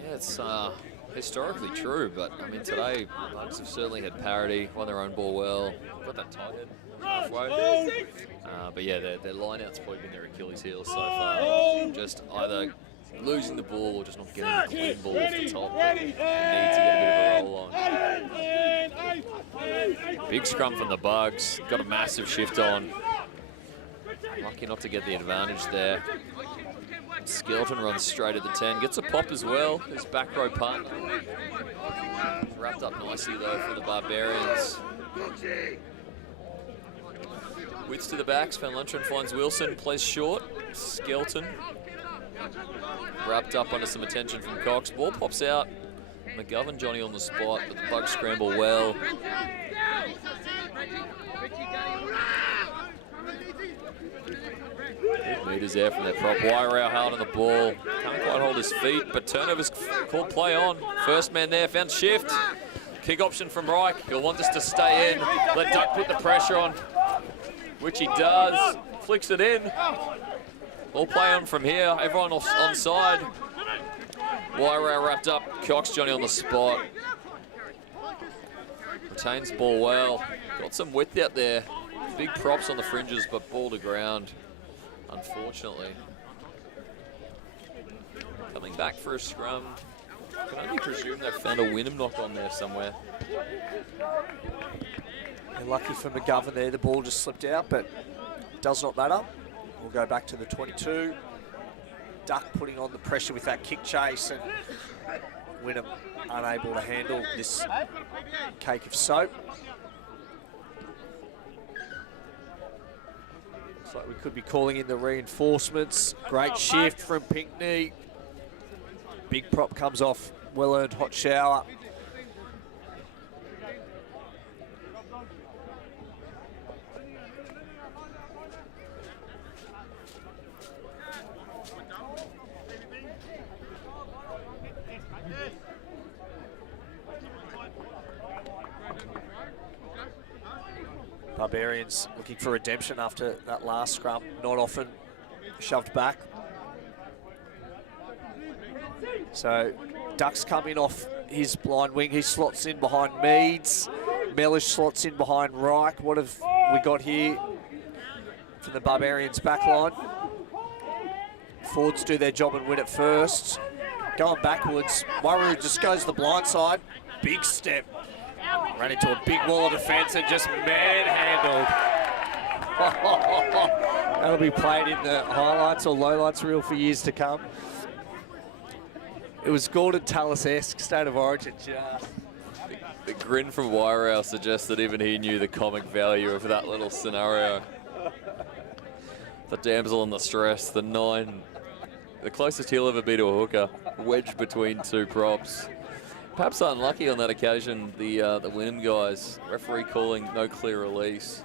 Yeah, it's historically true, but I mean today Bugs have certainly had parity, won their own ball well, got that tight head halfway. But yeah, their line-out's probably been their Achilles heel so far. Just either losing the ball or just not getting the clean ball off the top. They need to get a bit of a roll on. Big scrum from the Bugs, got a massive shift on. Lucky not to get the advantage there. Skelton runs straight at the 10, gets a pop as well, his back row partner. Wrapped up nicely though for the Barbarians. Widths to the backs, Van Lunteren finds Wilson, plays short. Skelton wrapped up under some attention from Cox. Ball pops out. McGovern, Johnny on the spot, but the Bugs scramble well. 8 metres there from their prop. Wairau hard on the ball. Can't quite hold his feet, but turnover's called play on. First man there, found shift. Kick option from Reich. He'll want this to stay in. Let Duck put the pressure on, which he does. Flicks it in. Ball play on from here. Everyone onside. Wairau wrapped up. Cox, Johnny on the spot. Retains ball well. Got some width out there. Big props on the fringes, but ball to ground, unfortunately. Coming back for a scrum. Can only presume they've found a Wynnum knock on there somewhere. They're lucky for McGovern there. The ball just slipped out, but does not matter. We'll go back to the 22. Duck putting on the pressure with that kick chase, and Wynnum unable to handle this cake of soap. Looks like we could be calling in the reinforcements. Great shift from Pinkney. Big prop comes off. Well-earned hot shower. Barbarians looking for redemption after that last scrum. Not often shoved back. So Ducks coming off his blind wing. He slots in behind Meads. Mellish slots in behind Reich. What have we got here from the Barbarians back line? Forwards do their job and win it first. Going backwards. Wairau just goes to the blind side. Big step. Ran into a big wall of defence and just manhandled. That'll be played in the highlights or lowlights reel for years to come. It was Gordon Tallis-esque, State of Origin just. The grin from Wairau suggests that even he knew the comic value of that little scenario. The damsel in the stress, the 9. The closest he'll ever be to a hooker, wedged between two props. Perhaps unlucky on that occasion, the Wynnum guys. Referee calling no clear release.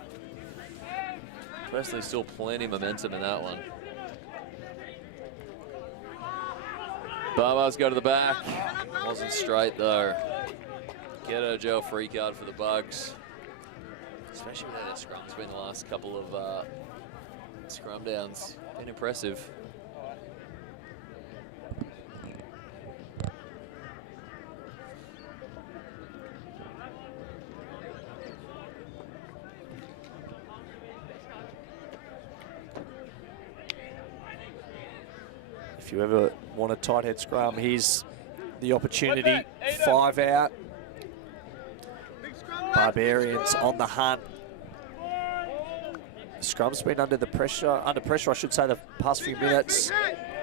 Personally, still plenty of momentum in that one. Barbars go to the back. Wasn't straight though. Get a jail free card for the Bugs. Especially with how their scrum's been the last couple of scrum downs. Been impressive. If you ever want a tight head scrum, here's the opportunity. 5 out. Barbarians on the hunt. Scrum's been under pressure, I should say, the past few minutes.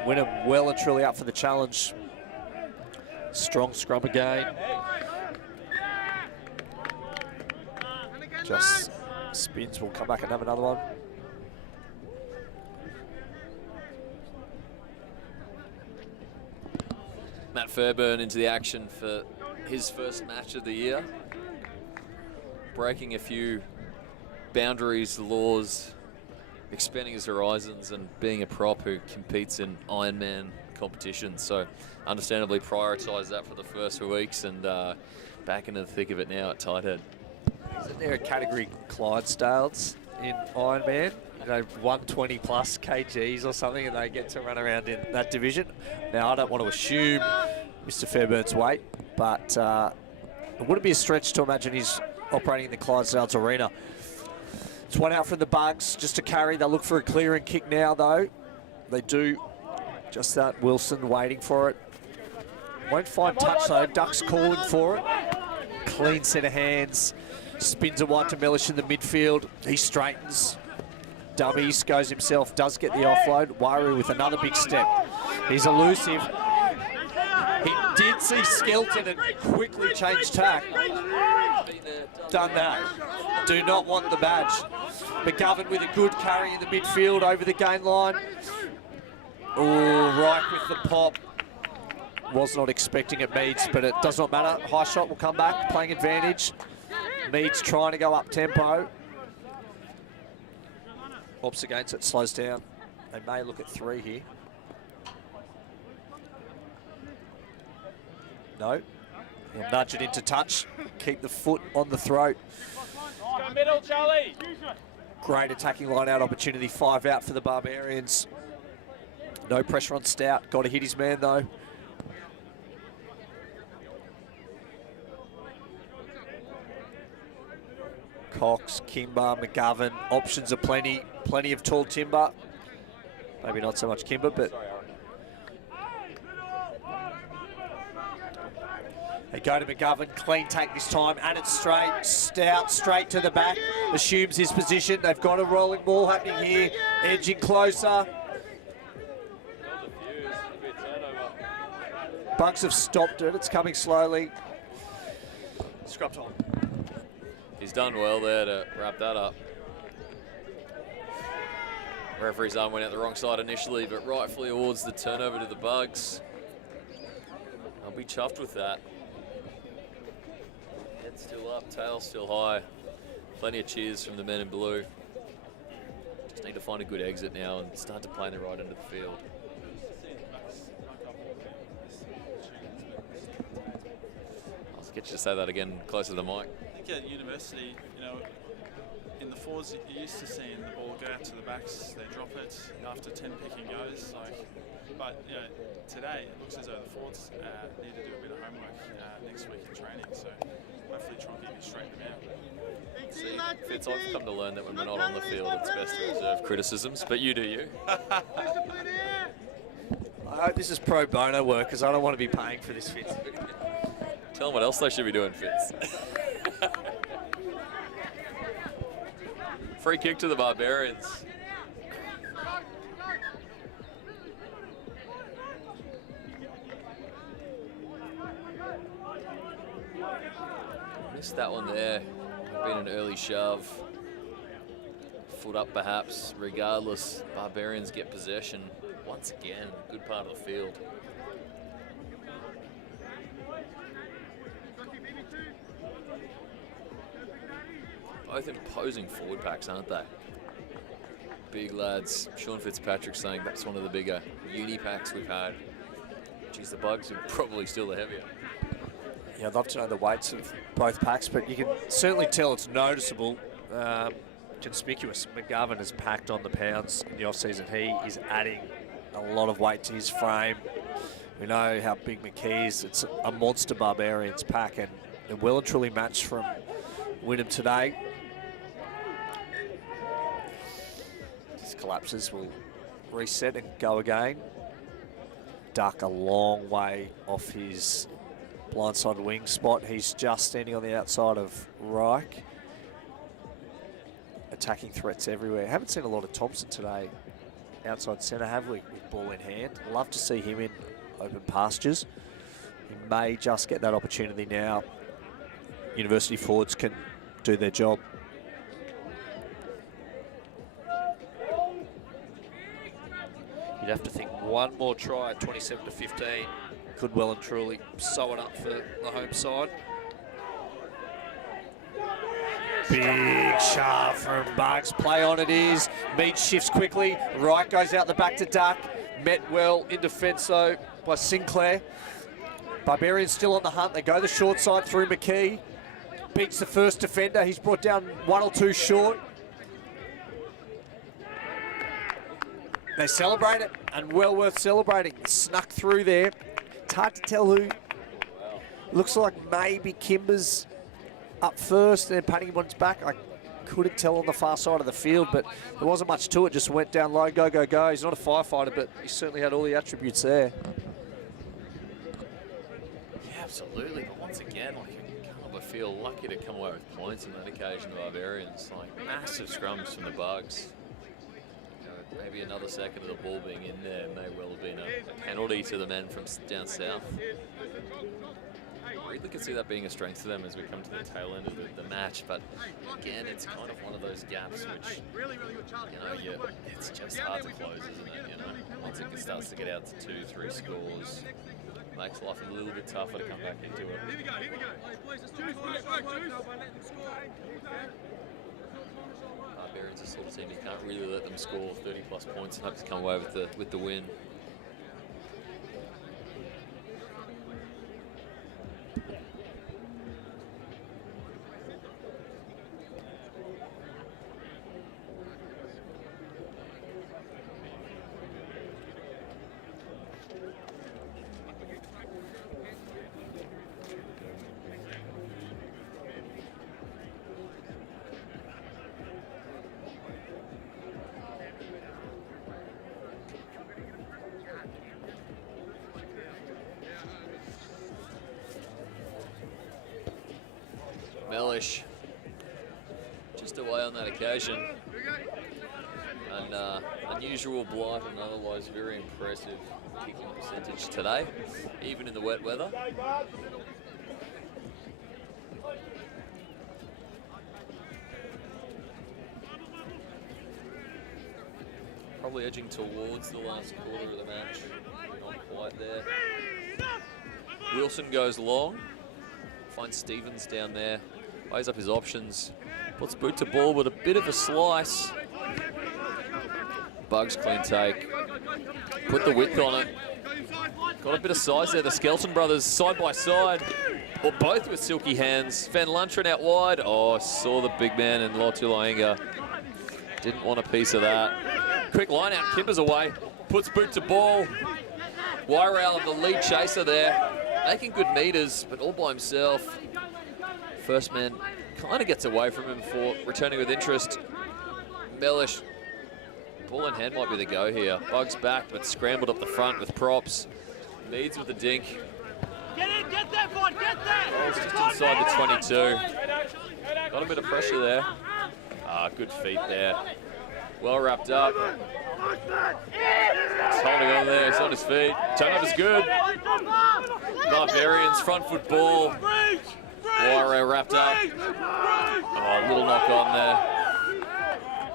Wynnum well and truly up for the challenge. Strong scrum again. Just spins, will come back and have another one. Matt Fairburn into the action for his first match of the year. Breaking a few boundaries, laws, expanding his horizons, and being a prop who competes in Ironman competitions. So understandably prioritised that for the first few weeks, and back into the thick of it now at tight head. Isn't there a category Clydesdales in Ironman? You know, 120 plus kgs or something, and they get to run around in that division. Now, I don't want to assume Mr. Fairburn's weight, but it wouldn't be a stretch to imagine he's operating in the Clydesdales arena. It's one out from the Bugs, just to carry. They'll look for a clearing kick now, though. They do just that. Wilson waiting for it. Won't find touch, though. Duck's calling for it. Clean set of hands. Spins it wide to Mellish in the midfield. He straightens. Dummies, goes himself, does get the offload. Wairau with another big step. He's elusive. He did see Skelton and quickly changed tack. Done that. Do not want the badge. McGovern with a good carry in the midfield over the gain line. Oh, right with the pop. Was not expecting it, Meads, but it does not matter. High shot will come back, playing advantage. Meads trying to go up tempo. Ops against it, slows down. They may look at 3 here. No. He'll nudge it into touch. Keep the foot on the throat. Go middle, Charlie. Great attacking line out opportunity. 5 out for the Barbarians. No pressure on Stout. Got to hit his man though. Cox, Kimber, McGovern. Options are plenty. Plenty of tall timber. Maybe not so much Kimber, but they go to McGovern. Clean take this time, and it's straight. Stout straight to the back. Assumes his position. They've got a rolling ball happening here. Edging closer. Bucks have stopped it. It's coming slowly. Scrub time. He's done well there to wrap that up. Referee's arm went out the wrong side initially, but rightfully awards the turnover to the Bugs. I'll be chuffed with that. Head still up, tail still high. Plenty of cheers from the men in blue. Just need to find a good exit now and start to play the right end of the field. I'll get you to say that again closer to the mic. I think at university, you know, in the forwards, you're used to seeing the ball go out to the backs, they drop it after 10 picking goes. But you know, today it looks as though the forwards need to do a bit of homework next week in training. So hopefully try and get you straighten them out. See, Fitz, I've come to learn that when we're not on the field, it's best to reserve criticisms, but you do you. I hope this is pro bono work, because I don't want to be paying for this, Fitz. Tell them what else they should be doing, Fitz. Free kick to the Barbarians. Missed that one there. Been an early shove. Foot up perhaps. Regardless, Barbarians get possession once again. Good part of the field. Both imposing forward packs, aren't they? Big lads. Sean Fitzpatrick saying that's one of the bigger uni packs we've had. Geez, the Bugs are probably still the heavier. Yeah, I'd love to know the weights of both packs, but you can certainly tell it's noticeable conspicuous. McGovern has packed on the pounds in the off-season. He is adding a lot of weight to his frame. We know how big McKee is. It's a monster Barbarians pack, and well and truly matched from Wynnum today. Just collapses, will reset and go again. Duck a long way off his blindside wing spot. He's just standing on the outside of Reich. Attacking threats everywhere. Haven't seen a lot of Thompson today outside centre, have we, with ball in hand? Love to see him in open pastures. He may just get that opportunity now. University forwards can do their job. You'd have to think one more try at 27 to 15 could well and truly sew it up for the home side. Big shove from Bugs. Play on it is. Mead shifts quickly. Wright goes out the back to Duck. Met well in defence though by Sinclair. Barbarians still on the hunt. They go the short side through McKee. Beats the first defender. He's brought down one or two short. They celebrate it, and well worth celebrating. Snuck through there. It's hard to tell who. Looks like maybe Kimber's up first, and then Paddington's back. I couldn't tell on the far side of the field, but there wasn't much to it. Just went down low, go, go, go. He's not a firefighter, but he certainly had all the attributes there. Yeah, absolutely. But once again, like, I feel lucky to come away with points on that occasion. The Barbarians, like, massive scrums from the Bugs. Maybe another second of the ball being in there may well have been a penalty to the men from down south. I really could see that being a strength to them as we come to the tail end of the match, but again, it's kind of one of those gaps which, you know, it's just hard to close, isn't it? You know, once it starts to get out to 2-3 scores, it makes life a little bit tougher to come back into it. Barbarians are the sort of team you can't really let them score 30+ points and hope to come away with the win. Mellish just away on that occasion. An unusual blight and otherwise very impressive kicking percentage today, even in the wet weather. Probably edging towards the last quarter of the match. Not quite there. Wilson goes long. Finds Stevens down there. Weighs up his options. Puts boot to ball with a bit of a slice. Bugs clean take. Put the width on it. Got a bit of size there. The Skelton brothers side by side. Or both with silky hands. Van Lunteren out wide. Oh, saw the big man in Lotulainga. Didn't want a piece of that. Quick line out. Kimber's away. Puts boot to ball. Wyrell, the lead chaser there. Making good meters, but all by himself. First man kind of gets away from him for returning with interest. Mellish, ball in hand might be the go here. Bugs back, but scrambled up the front with props. Leads with the dink. Get that one, get that! Just inside the 22. Got a bit of pressure there. Good feet there. Well wrapped up. He's holding on there, he's on his feet. Turnover's good. Barbarians, front foot ball. Wairo wrapped up. Oh, a little knock on there.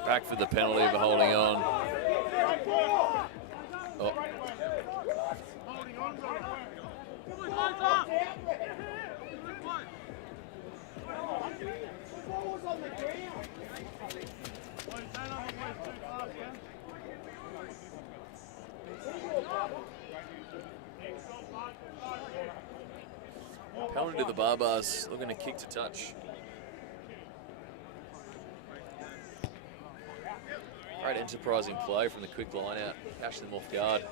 Back for the penalty for holding on. Oh. Penalty to the Barbars, looking to kick to touch. Great enterprising play from the quick line out. Catch them off guard.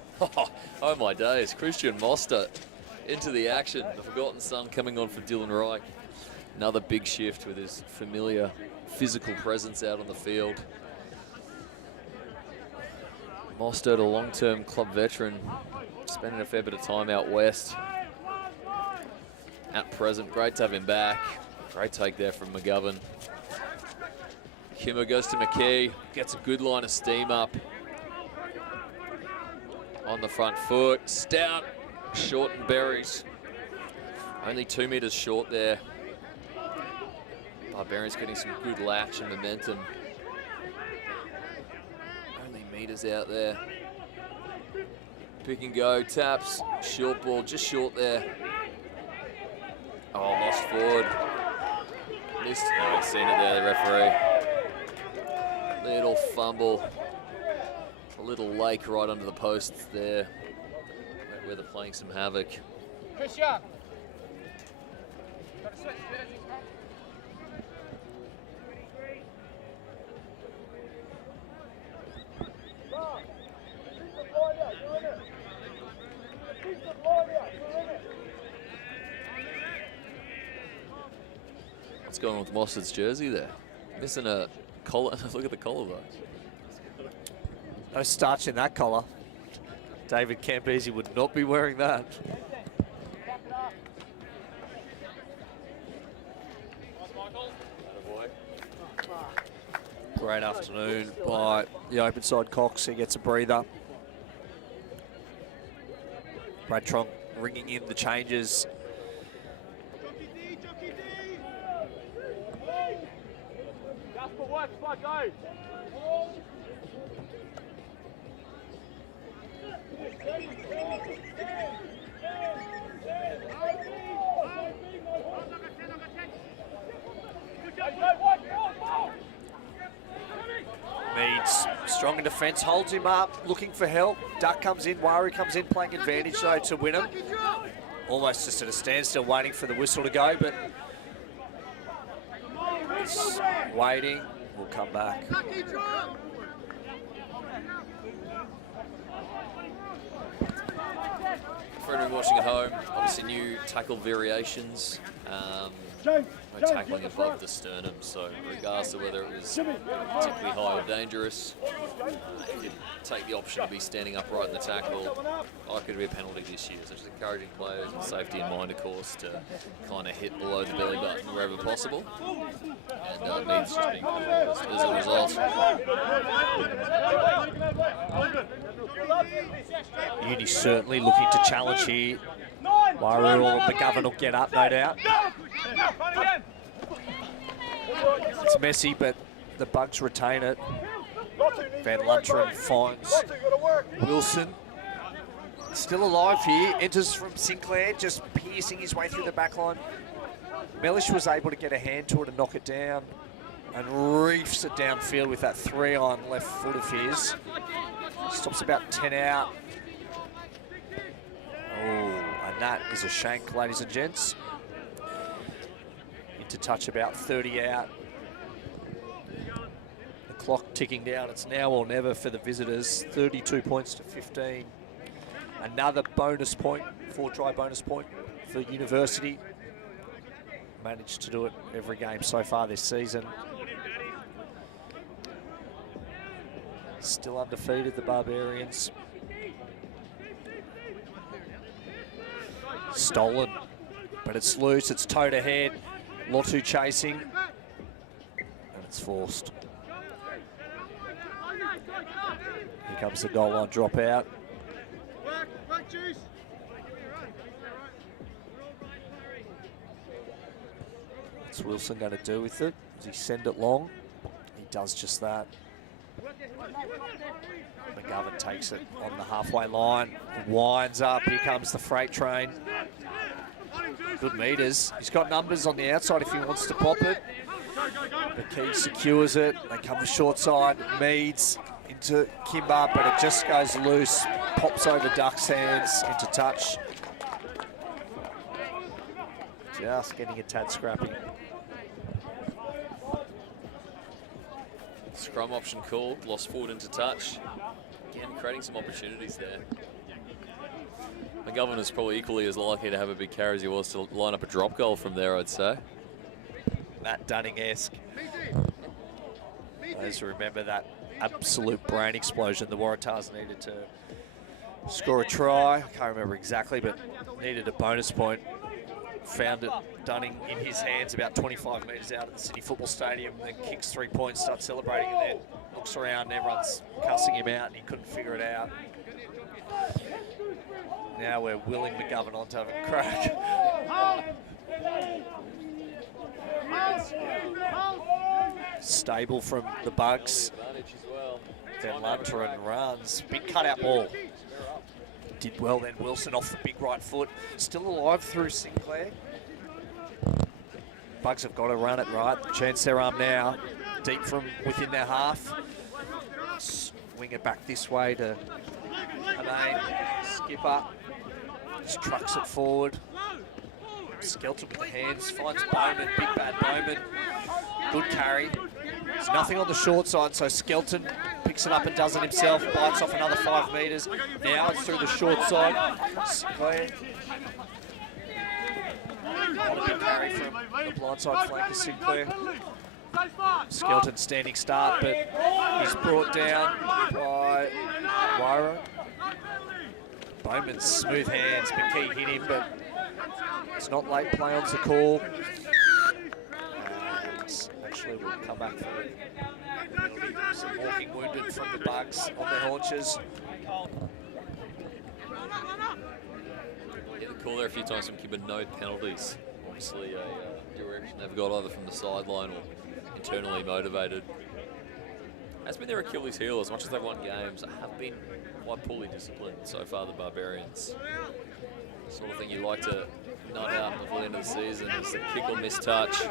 Oh my days. Christian Mostert into the action. The forgotten son coming on for Dylan Reich. Another big shift with his familiar physical presence out on the field. Mostert, a long-term club veteran, spending a fair bit of time out west. At present, great to have him back. Great take there from McGovern. Kimmer goes to McKee, gets a good line of steam up. On the front foot, Stout, short and berries. Only 2 meters short there. Barbarians getting some good latch and momentum. Only meters out there. Pick and go, taps, short ball, just short there. Oh, lost forward. Missed, no, I've seen it there, the referee. Little fumble. A little lake right under the posts there, where they're playing some havoc. What's going on with Mossett's jersey there? Missing a collar. Look at the collar though. No starch in that collar. David Campese would not be wearing that. Great afternoon by the open side Cox. He gets a breather. Brad Tronk ringing in the changes. Meads strong in defence, holds him up, looking for help. Duck comes in, Wari comes in, playing advantage though to Wynnum. Almost just at a standstill, waiting for the whistle to go, but it's waiting. We'll come back. For anyone watching at home, obviously new tackle variations. No tackling above the sternum, so regardless of whether it was particularly high or dangerous, you could take the option to be standing upright in the tackle. Could be a penalty this year, so just encouraging players with safety in mind, of course, to kind of hit below the belly button wherever possible. And Meads just being penalised as a result. Uni certainly looking to challenge here. Waru or McGovern will get up, no doubt. It's messy, but the Bugs retain it. Van Lunteren finds Wilson. Still alive here, enters from Sinclair, just piercing his way through the back line. Mellish was able to get a hand to it and knock it down, and reefs it downfield with that 3-iron left foot of his. Stops about 10 out. Oh, and that is a shank, ladies and gents. Into touch about 30 out. The clock ticking down. It's now or never for the visitors. 32 points to 15. Another bonus point, 4-try bonus point for University. Managed to do it every game so far this season. Still undefeated, the Barbarians. Stolen, but it's loose, it's towed ahead. Lotu chasing, and it's forced. Here comes the goal line dropout. What's Wilson going to do with it? Does he send it long? He does just that. McGovern takes it on the halfway line, winds up, here comes the freight train. Good meters. He's got numbers on the outside if he wants to pop it. McKee secures it. They come the short side. Meads into Kimber, but it just goes loose. Pops over Duck's hands into touch. Just getting a tad scrappy. Scrum option called, lost forward into touch. Again, creating some opportunities there. McGovern is probably equally as likely to have a big carry as he was to line up a drop goal from there, I'd say. Matt Dunning-esque. Those who remember that absolute brain explosion the Waratahs needed to score a try. I can't remember exactly, but needed a bonus point. Found it, Dunning in his hands about 25 metres out of the Sydney Football Stadium, then kicks 3 points, starts celebrating, and then looks around and everyone's cussing him out and he couldn't figure it out. Now we're willing McGovern on to have a crack. Stable from the Bugs. Then Lunteran runs. Big cutout ball. Did well then. Wilson off the big right foot. Still alive through Sinclair. Bugs have got to run it right. Chance their arm now. Deep from within their half. Swing it back this way to Anane. Skipper. Just trucks it forward. Skelton with the hands. Finds Bowman. Big bad Bowman. Good carry. There's nothing on the short side, so Skelton picks it up and does it himself. Bites off another 5 metres. Now it's through the short side. Sinclair. Not a big carry from the blindside flanker, Sinclair. Skelton standing start, but he's brought down by Wyra. Bowman's smooth hands. McKee hit him, but it's not late play on's the call. And actually we'll come back for it. Some walking wounded from the Bugs on their haunches. Yeah, the call there a few times from Kibben, no penalties. Obviously a direction they've got either from the sideline or internally motivated. Has been their Achilles heel. As much as they've won games, have been quite poorly disciplined so far, the Barbarians. Sort of thing you like to nut out before the end of the season is the kick or miss touch.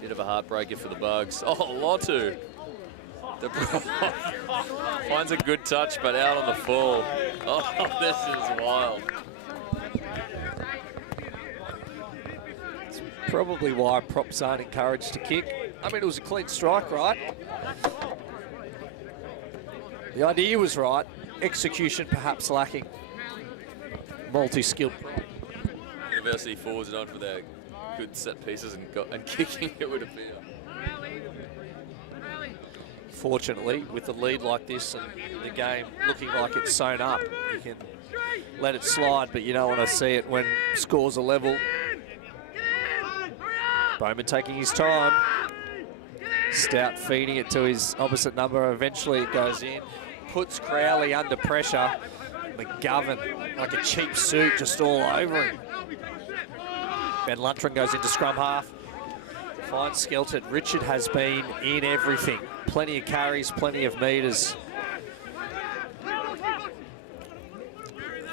Bit of a heartbreaker for the Bugs. Oh, Lotu. Finds a good touch, but out on the fall. Oh, this is wild. It's probably why props aren't encouraged to kick. I mean, it was a clean strike, right? The idea was right. Execution perhaps lacking. Multi-skilled. University forwards known for their good set pieces and kicking, it would appear. Fortunately, with a lead like this and the game looking like it's sewn up, you can let it slide, but you don't want to see it when scores are level. Bowman taking his time. Stout feeding it to his opposite number. Eventually it goes in. Puts Crowley under pressure. McGovern, like a cheap suit, just all over him. Ben Luntran goes into scrum half. Finds Skelton. Richard has been in everything. Plenty of carries, plenty of metres.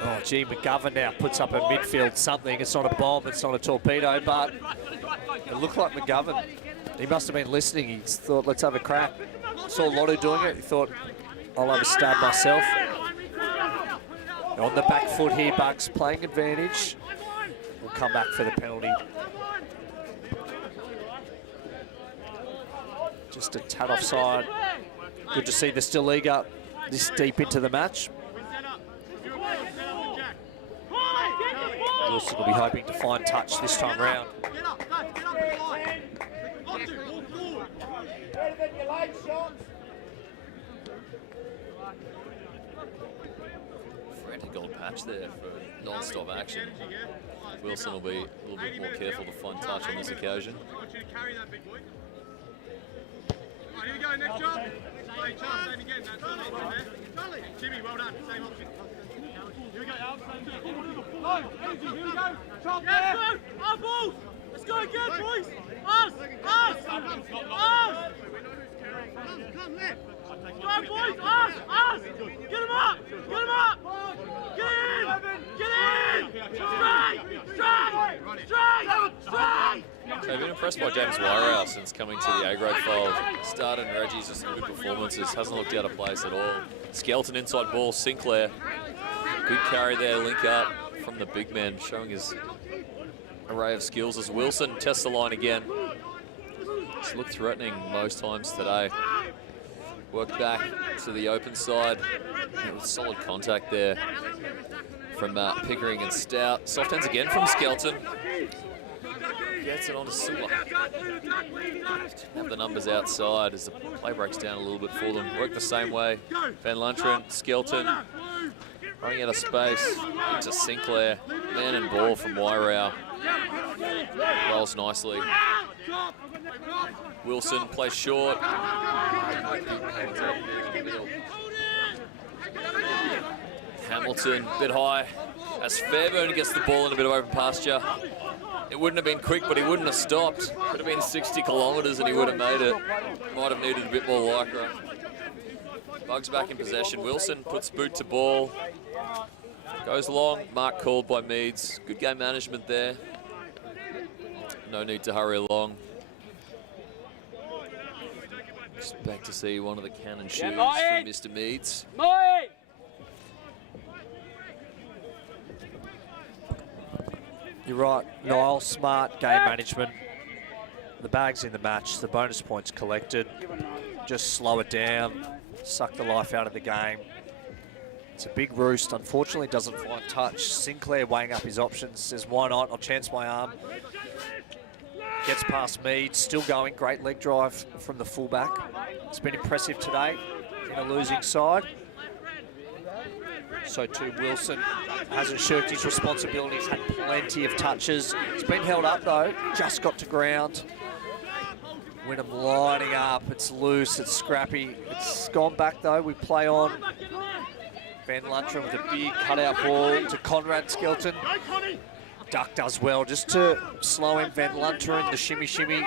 Oh, gee, McGovern now puts up a midfield something. It's not a bomb, it's not a torpedo, but it looked like McGovern. He must have been listening. He thought, let's have a crack. Saw Lotto doing it. He thought, I'll have a stab myself. On the back foot here, Bugs playing advantage. We'll come back for the penalty. Just a tad offside. Good to see the still eager this deep into the match. Wilson will be hoping to find touch this time round. Frantic old patch there for non-stop action. Wilson will be a little bit more careful to find touch on this occasion. Here we go, next job. Play Charles, same again. That's all there. Jimmy, well done. Same option. Here we go, Al. Here we go. Chop there. Our balls. Let's go again, boys. Us. Come left. Go, boys. Us. Get him up. Get him up. Get in. Get in. Straight. I've been impressed by James Wyrow since coming to the A-grade fold. Start and Reggie's just some good performances. Hasn't looked out of place at all. Skelton inside ball, Sinclair. Good carry there, link up from the big man, showing his array of skills as Wilson tests the line again. It's looked threatening most times today. Worked back to the open side. With solid contact there from Pickering and Stout. Soft hands again from Skelton. Gets it on to Sewer. Have the numbers outside as the play breaks down a little bit for them. Work the same way. Van Lunteren, Skelton, running out of space into Sinclair. Man and ball from Wairau. Rolls nicely. Wilson plays short. Hamilton, bit high. As Fairburn gets the ball in a bit of open pasture. It wouldn't have been quick, but he wouldn't have stopped. Could have been 60 kilometres and he would have made it. Might have needed a bit more lycra. Bugs back in possession. Wilson puts boot to ball. Goes long. Mark called by Meads. Good game management there. No need to hurry along. Expect to see one of the cannon shoes from Mr. Meads. You're right, Niall, smart game management. The bag's in the match, the bonus points collected. Just slow it down, suck the life out of the game. It's a big roost, unfortunately doesn't find touch. Sinclair weighing up his options, says why not, I'll chance my arm. Gets past Mead, still going, great leg drive from the fullback. It's been impressive today in a losing side. So too Wilson hasn't shirked his responsibilities, had plenty of touches. He's been held up though, just got to ground. Wynnum lining up, it's loose, it's scrappy. It's gone back though, we play on. Van Lunteren with a big cutout ball to Conrad Skelton. Duck does well, just to slow him. Van Lunteren, the shimmy shimmy,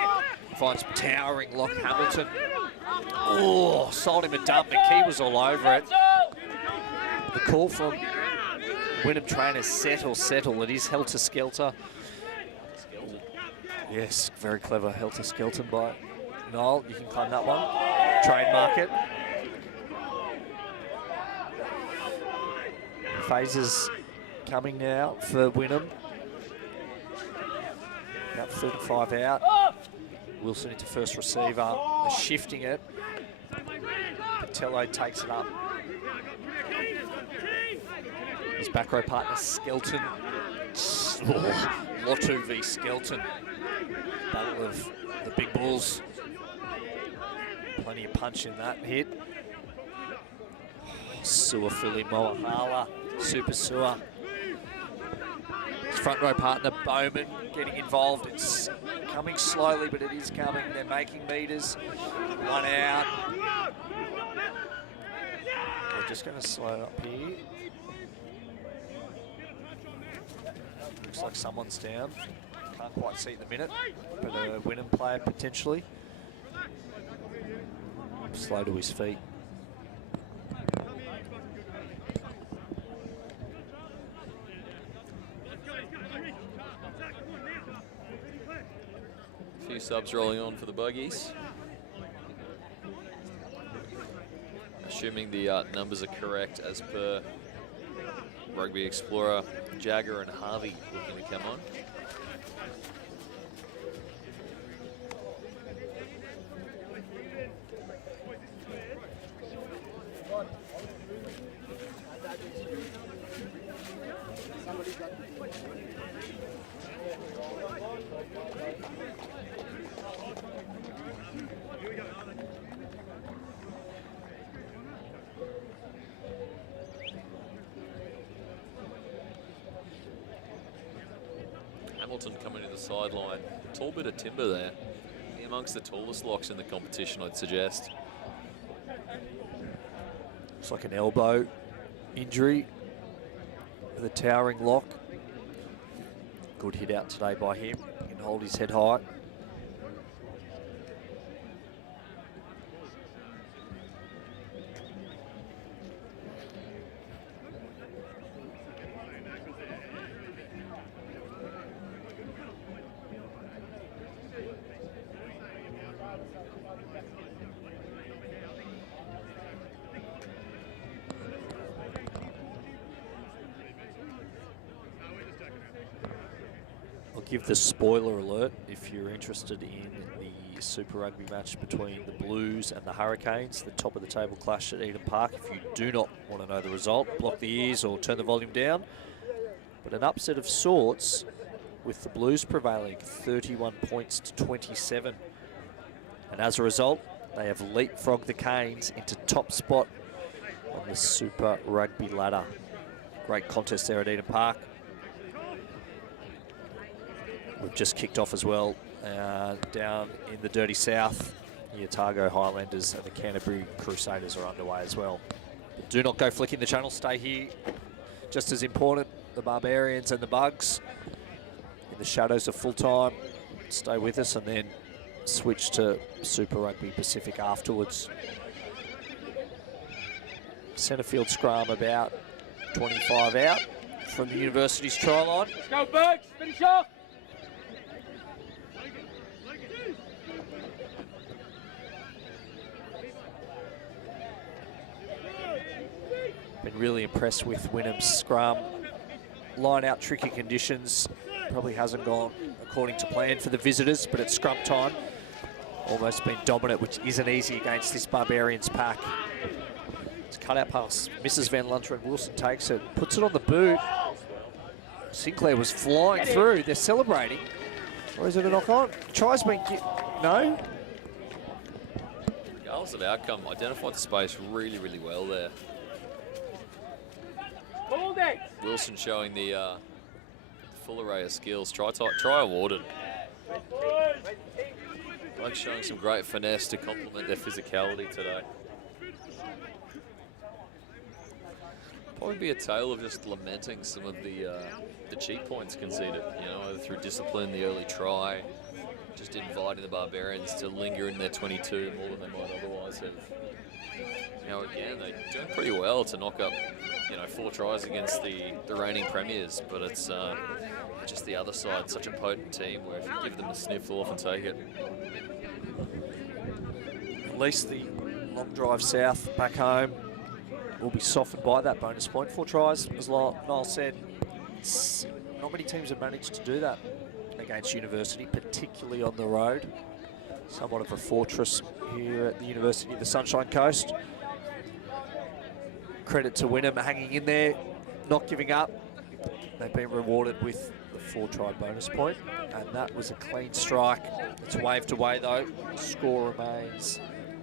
finds towering Lock Hamilton. Oh, sold him a dump, McKee was all over it. The call from Wynnum trainers, settle. It is helter-skelter. Yes, very clever helter-skelter by Niall. You can claim that one. Trademark it. Phases coming now for Wynnum. About 35 out. Wilson into first receiver. They're shifting it. Patello takes it up. His back row partner, Skelton. Oh, Lotto v Skelton. Battle of the big bulls. Plenty of punch in that hit. Sewer Philly Moahala. Super Sewer. His front row partner, Bowman, getting involved. It's coming slowly, but it is coming. They're making meters. One out. We're just going to slow it up here. Looks like someone's down. Can't quite see at the minute, but a Wynnum player potentially. Slow to his feet. A few subs rolling on for the Buggies. Assuming the numbers are correct as per Rugby Explorer, Jagger and Harvey looking to come on. Hamilton coming to the sideline. Tall bit of timber there. Amongst the tallest locks in the competition, I'd suggest. Looks like an elbow injury with a towering lock. Good hit out today by him. He can hold his head high. Give the spoiler alert if you're interested in the Super Rugby match between the Blues and the Hurricanes, the top of the table clash at Eden Park. If you do not want to know the result, block the ears or turn the volume down. But an upset of sorts, with the Blues prevailing 31 points to 27. And as a result, they have leapfrogged the Canes into top spot on the Super Rugby ladder. Great contest there at Eden Park. We've just kicked off as well down in the Dirty South. The Otago Highlanders and the Canterbury Crusaders are underway as well. But do not go flicking the channel, stay here. Just as important, the Barbarians and the Bugs in the shadows of full time. Stay with us and then switch to Super Rugby Pacific afterwards. Centre field scrum about 25 out from the University's try line. Let's go, Bugs! Finish off! Been really impressed with Wynnum's scrum. Line out tricky conditions. Probably hasn't gone according to plan for the visitors, but it's scrum time. Almost been dominant, which isn't easy against this Barbarians pack. It's cut out pass. Mrs. Van Lunteren. Wilson takes it, puts it on the boot. Sinclair was flying through. They're celebrating. Or is it a knock on? Try's been no? Regardless of outcome, identified the space really, really well there. Wilson showing the full array of skills. Try awarded. Like showing some great finesse to complement their physicality today. Probably be a tale of just lamenting some of the cheat points conceded. You know, either through discipline, the early try, just inviting the Barbarians to linger in their 22 more than they might otherwise have. You know, again, they're doing pretty well to knock up, 4 tries against the reigning premiers, but it's just the other side, such a potent team where if you give them a sniff, they'll often take it. At least the long drive south back home will be softened by that bonus point. 4 tries, as Niall said. Not many teams have managed to do that against University, particularly on the road. Somewhat of a fortress here at the University of the Sunshine Coast. Credit to Wynnum hanging in there, not giving up. They've been rewarded with the 4-try bonus point, and that was a clean strike. It's waved away though. Score remains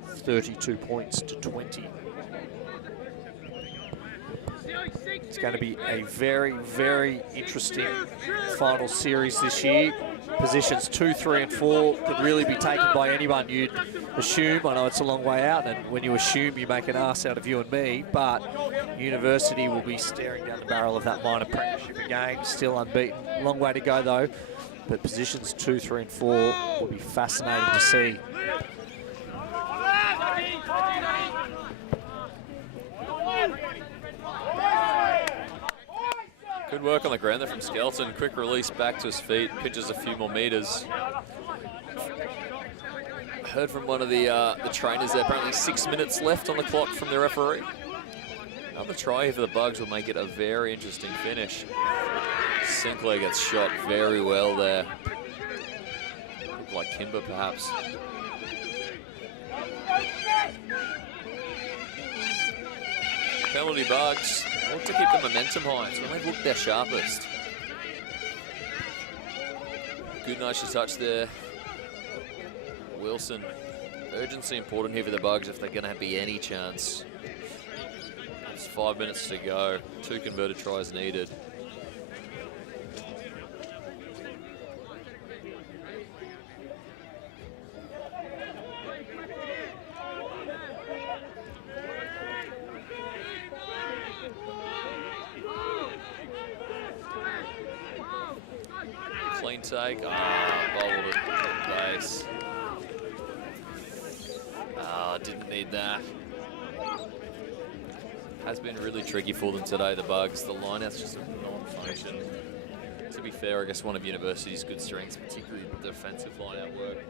32 points to 20. It's going to be a very, very interesting final series this year. Positions 2, 3 and 4 could really be taken by anyone you'd assume. I know it's a long way out, and when you assume, you make an ass out of you and me, but University will be staring down the barrel of that minor premiership again. Still unbeaten. Long way to go though, but positions 2, 3 and 4 will be fascinating to see. Good work on the ground there from Skelton. Quick release back to his feet, pitches a few more meters. Heard from one of the trainers there, apparently 6 minutes left on the clock from the referee. Another try here for the Bugs will make it a very interesting finish. Sinclair gets shot very well there. Looked like Kimber perhaps. Penalty Bugs. Look to keep the momentum high. It's when they've looked their sharpest. Good nice touch there. Wilson. Urgency important here for the Bugs if they're going to be any chance. There's 5 minutes to go. 2 converted tries needed. Clean take. Bobbled it at the base. Didn't need that. Has been really tricky for them today, the Bugs. The lineout's just not function. To be fair, I guess one of University's good strengths, particularly the defensive lineout work.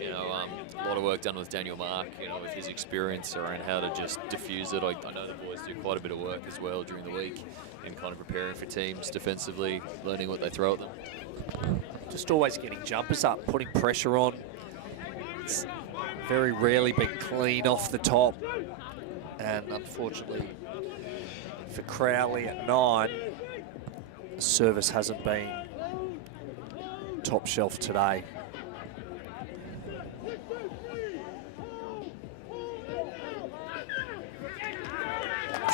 A lot of work done with Daniel Mark, with his experience around how to just diffuse it. I know the boys do quite a bit of work as well during the week in kind of preparing for teams defensively, learning what they throw at them. Just always getting jumpers up, putting pressure on. It's very rarely been clean off the top. And unfortunately for Crowley at 9, the service hasn't been top shelf today.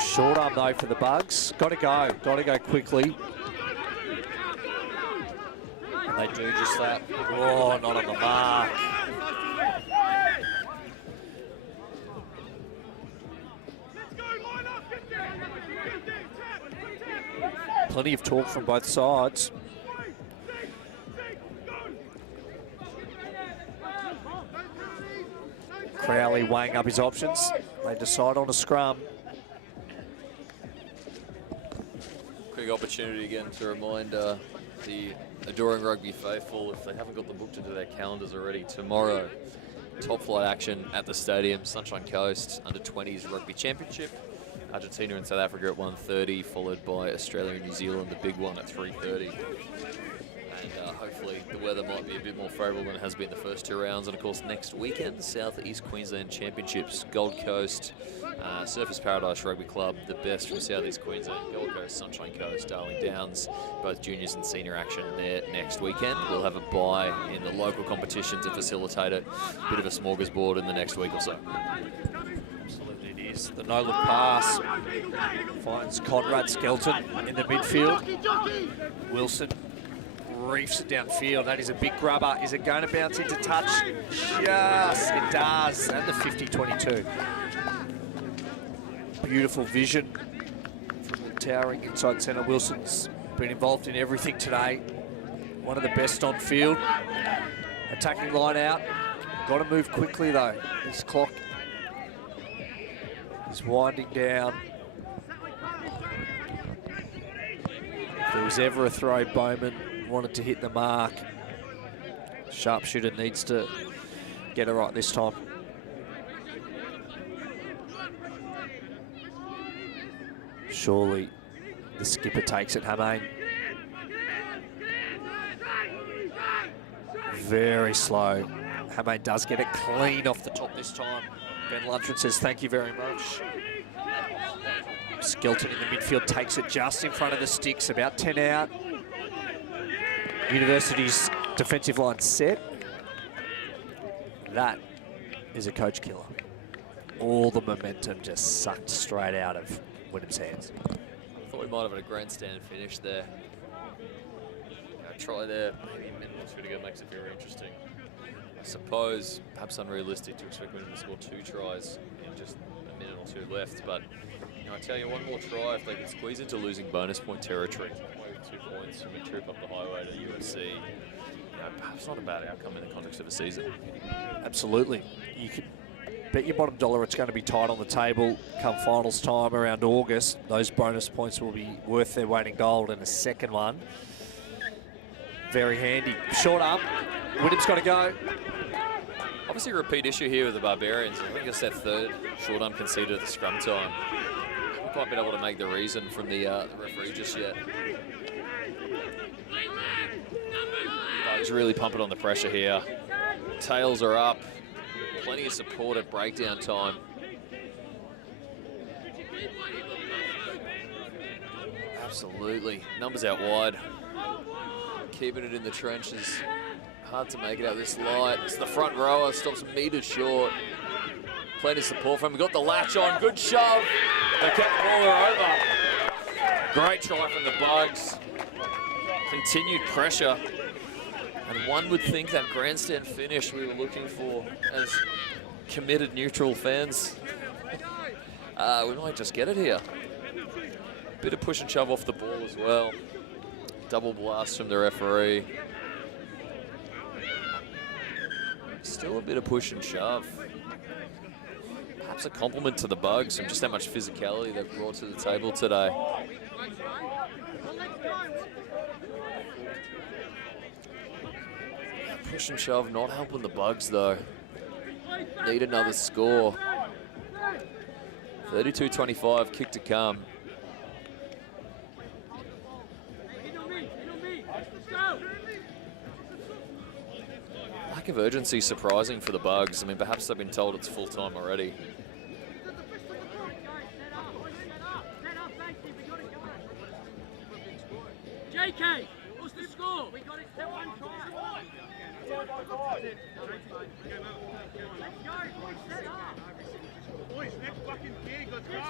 Short arm though for the Bugs. Got to go quickly. And they do just that. Oh, not on the mark. Plenty of talk from both sides. Crowley weighing up his options. They decide on a scrum. Quick opportunity again to remind the adoring rugby faithful, if they haven't got the book into their calendars already, tomorrow, top flight action at the stadium, Sunshine Coast under 20s rugby championship. Argentina and South Africa at 1:30, followed by Australia and New Zealand, the big one at 3:30. And hopefully the weather might be a bit more favourable than it has been the first 2 rounds. And of course next weekend, South East Queensland Championships, Gold Coast, Surfers Paradise Rugby Club, the best from South East Queensland, Gold Coast, Sunshine Coast, Darling Downs, both juniors and senior action there next weekend. We'll have a bye in the local competition to facilitate it. Bit of a smorgasbord in the next week or so. Absolutely it is. The no-look pass finds Conrad Skelton in the midfield. Wilson reefs it downfield. That is a big grubber. Is it going to bounce into touch? Yes, it does. And the 50-22. Beautiful vision from the towering inside centre. Wilson's been involved in everything today. One of the best on field. Attacking line out. Got to move quickly though. This clock is winding down. If there was ever a throw Bowman wanted to hit the mark, sharpshooter needs to get it right this time. Surely the skipper takes it, Hamain. Very slow. Hamain does get it clean off the top this time. Ben Luntron says thank you very much. Skelton in the midfield takes it just in front of the sticks, about 10 out. University's defensive line set. That is a coach killer. All the momentum just sucked straight out of Wynnum's hands. I thought we might have had a grandstand finish there. Try there, maybe a minute or two to go makes it very interesting. I suppose perhaps unrealistic to expect Wynnum to score 2 tries in just a minute or 2 left, but I tell you, one more try, if they can squeeze into losing bonus point territory, 2 points from a trip up the highway to UFC, perhaps not a bad outcome in the context of a season. Absolutely. You could bet your bottom dollar it's going to be tight on the table come finals time around August. Those bonus points will be worth their weight in gold, and a second one, very handy. Short arm, Wynnum's got to go. Obviously a repeat issue here with the Barbarians. I think it's their 3rd short arm conceded at the scrum time. Haven't quite been able to make the reason from the referee just yet. Bugs really pumping on the pressure here. Tails are up. Plenty of support at breakdown time. Absolutely. Numbers out wide. Keeping it in the trenches. Hard to make it out this light. It's the front rower, stops meters short. Plenty of support from him. Got the latch on, good shove. They kept the ball over. Great try from the Bugs. Continued pressure. And one would think that grandstand finish we were looking for as committed neutral fans. We might just get it here. Bit of push and shove off the ball as well. Double blast from the referee. Still a bit of push and shove. Perhaps a compliment to the Bugs and just how much physicality they've brought to the table today. Push and shove not helping the Bugs though. Need another score. 32-25, kick to come. lack of urgency surprising for the Bugs. I mean, perhaps they've been told it's full time already. JK, what's the score? We got it to one try. Boys, next fucking gig, let's go.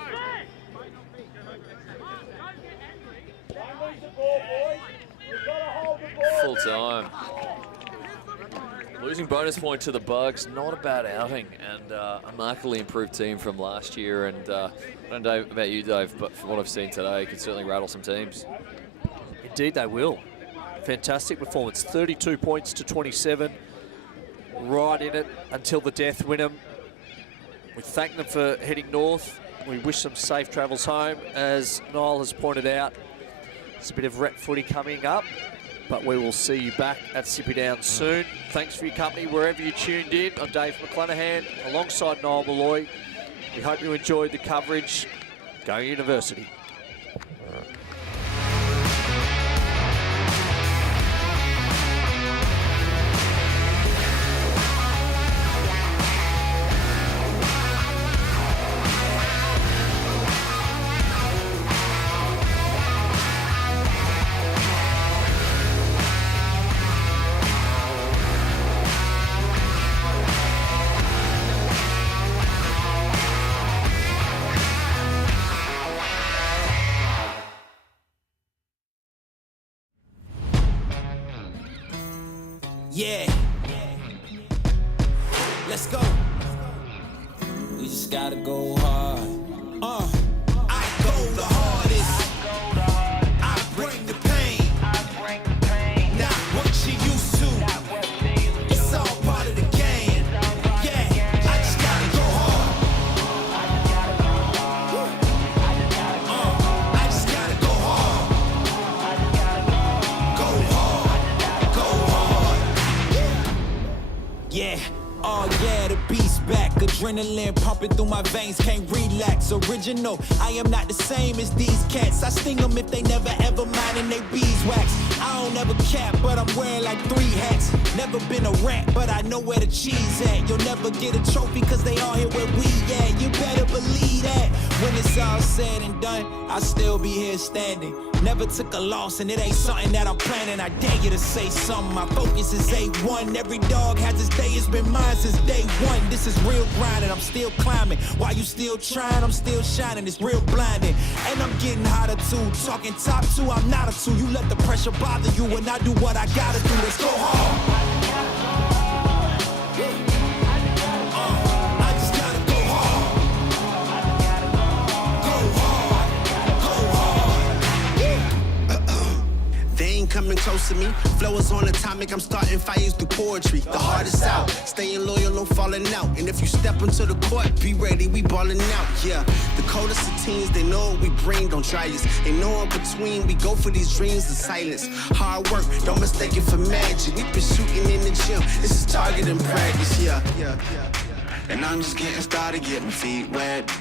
Full time. Losing bonus point to the Bugs, not a bad outing, and a markedly improved team from last year. And I don't know about you, Dave, but from what I've seen today, it could certainly rattle some teams. Indeed they will. Fantastic performance, 32 points to 27. Right in it until the death, Wynnum. We thank them for heading north. We wish them safe travels home. As Niall has pointed out, it's a bit of rep footy coming up, but we will see you back at Sippy Downs soon. Thanks for your company wherever you tuned in. I'm Dave McClanahan alongside Niall Malloy. We hope you enjoyed the coverage. Go University. Yeah. Let's go. We just gotta go hard. I go the hardest. I bring the pain. Not what you used to. It's all part of the game. Yeah, I just gotta go hard. I just gotta go hard. Go hard. Go hard. Yeah. Oh yeah, the beast back. Adrenaline pumping through my veins, can't relax. Original, I am not the same as these cats. I sting them if they never ever mindin' they beeswax. I don't ever cap, but I'm wearing like 3 hats. Never been a rat, but I know where the cheese at. You'll never get a trophy cause they all here where we at. You better believe that. When it's all said and done, I'll still be here standing. Never took a loss and it ain't something that I'm planning. I dare you to say something, my focus is A1. Every dog has his day, it's been mine since day one. This is real grinding, I'm still climbing. While you still trying, I'm still shining. It's real blinding, and I'm getting hotter too. Talking top 2, I'm not a 2. You let the pressure bother you and I do what I gotta do. Let's go hard. I just gotta go hard. Go hard. Go hard. They ain't coming close to me. Flow is on atomic, I'm starting fires through poetry. The hardest out, staying loyal, no falling out. And if you step into the court, be ready, we ballin' out. Yeah, the coldest of teens, they know what we bring, don't try us. They know in between, we go for these dreams in silence. Hard work, don't mistake it for magic. We been shooting in the gym, this is target in practice. Yeah. And I'm just getting started, get my feet wet.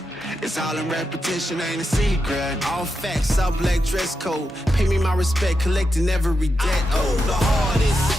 It's all in repetition, ain't a secret. All facts, all black dress code. Pay me my respect, collecting every debt. Oh, the hardest.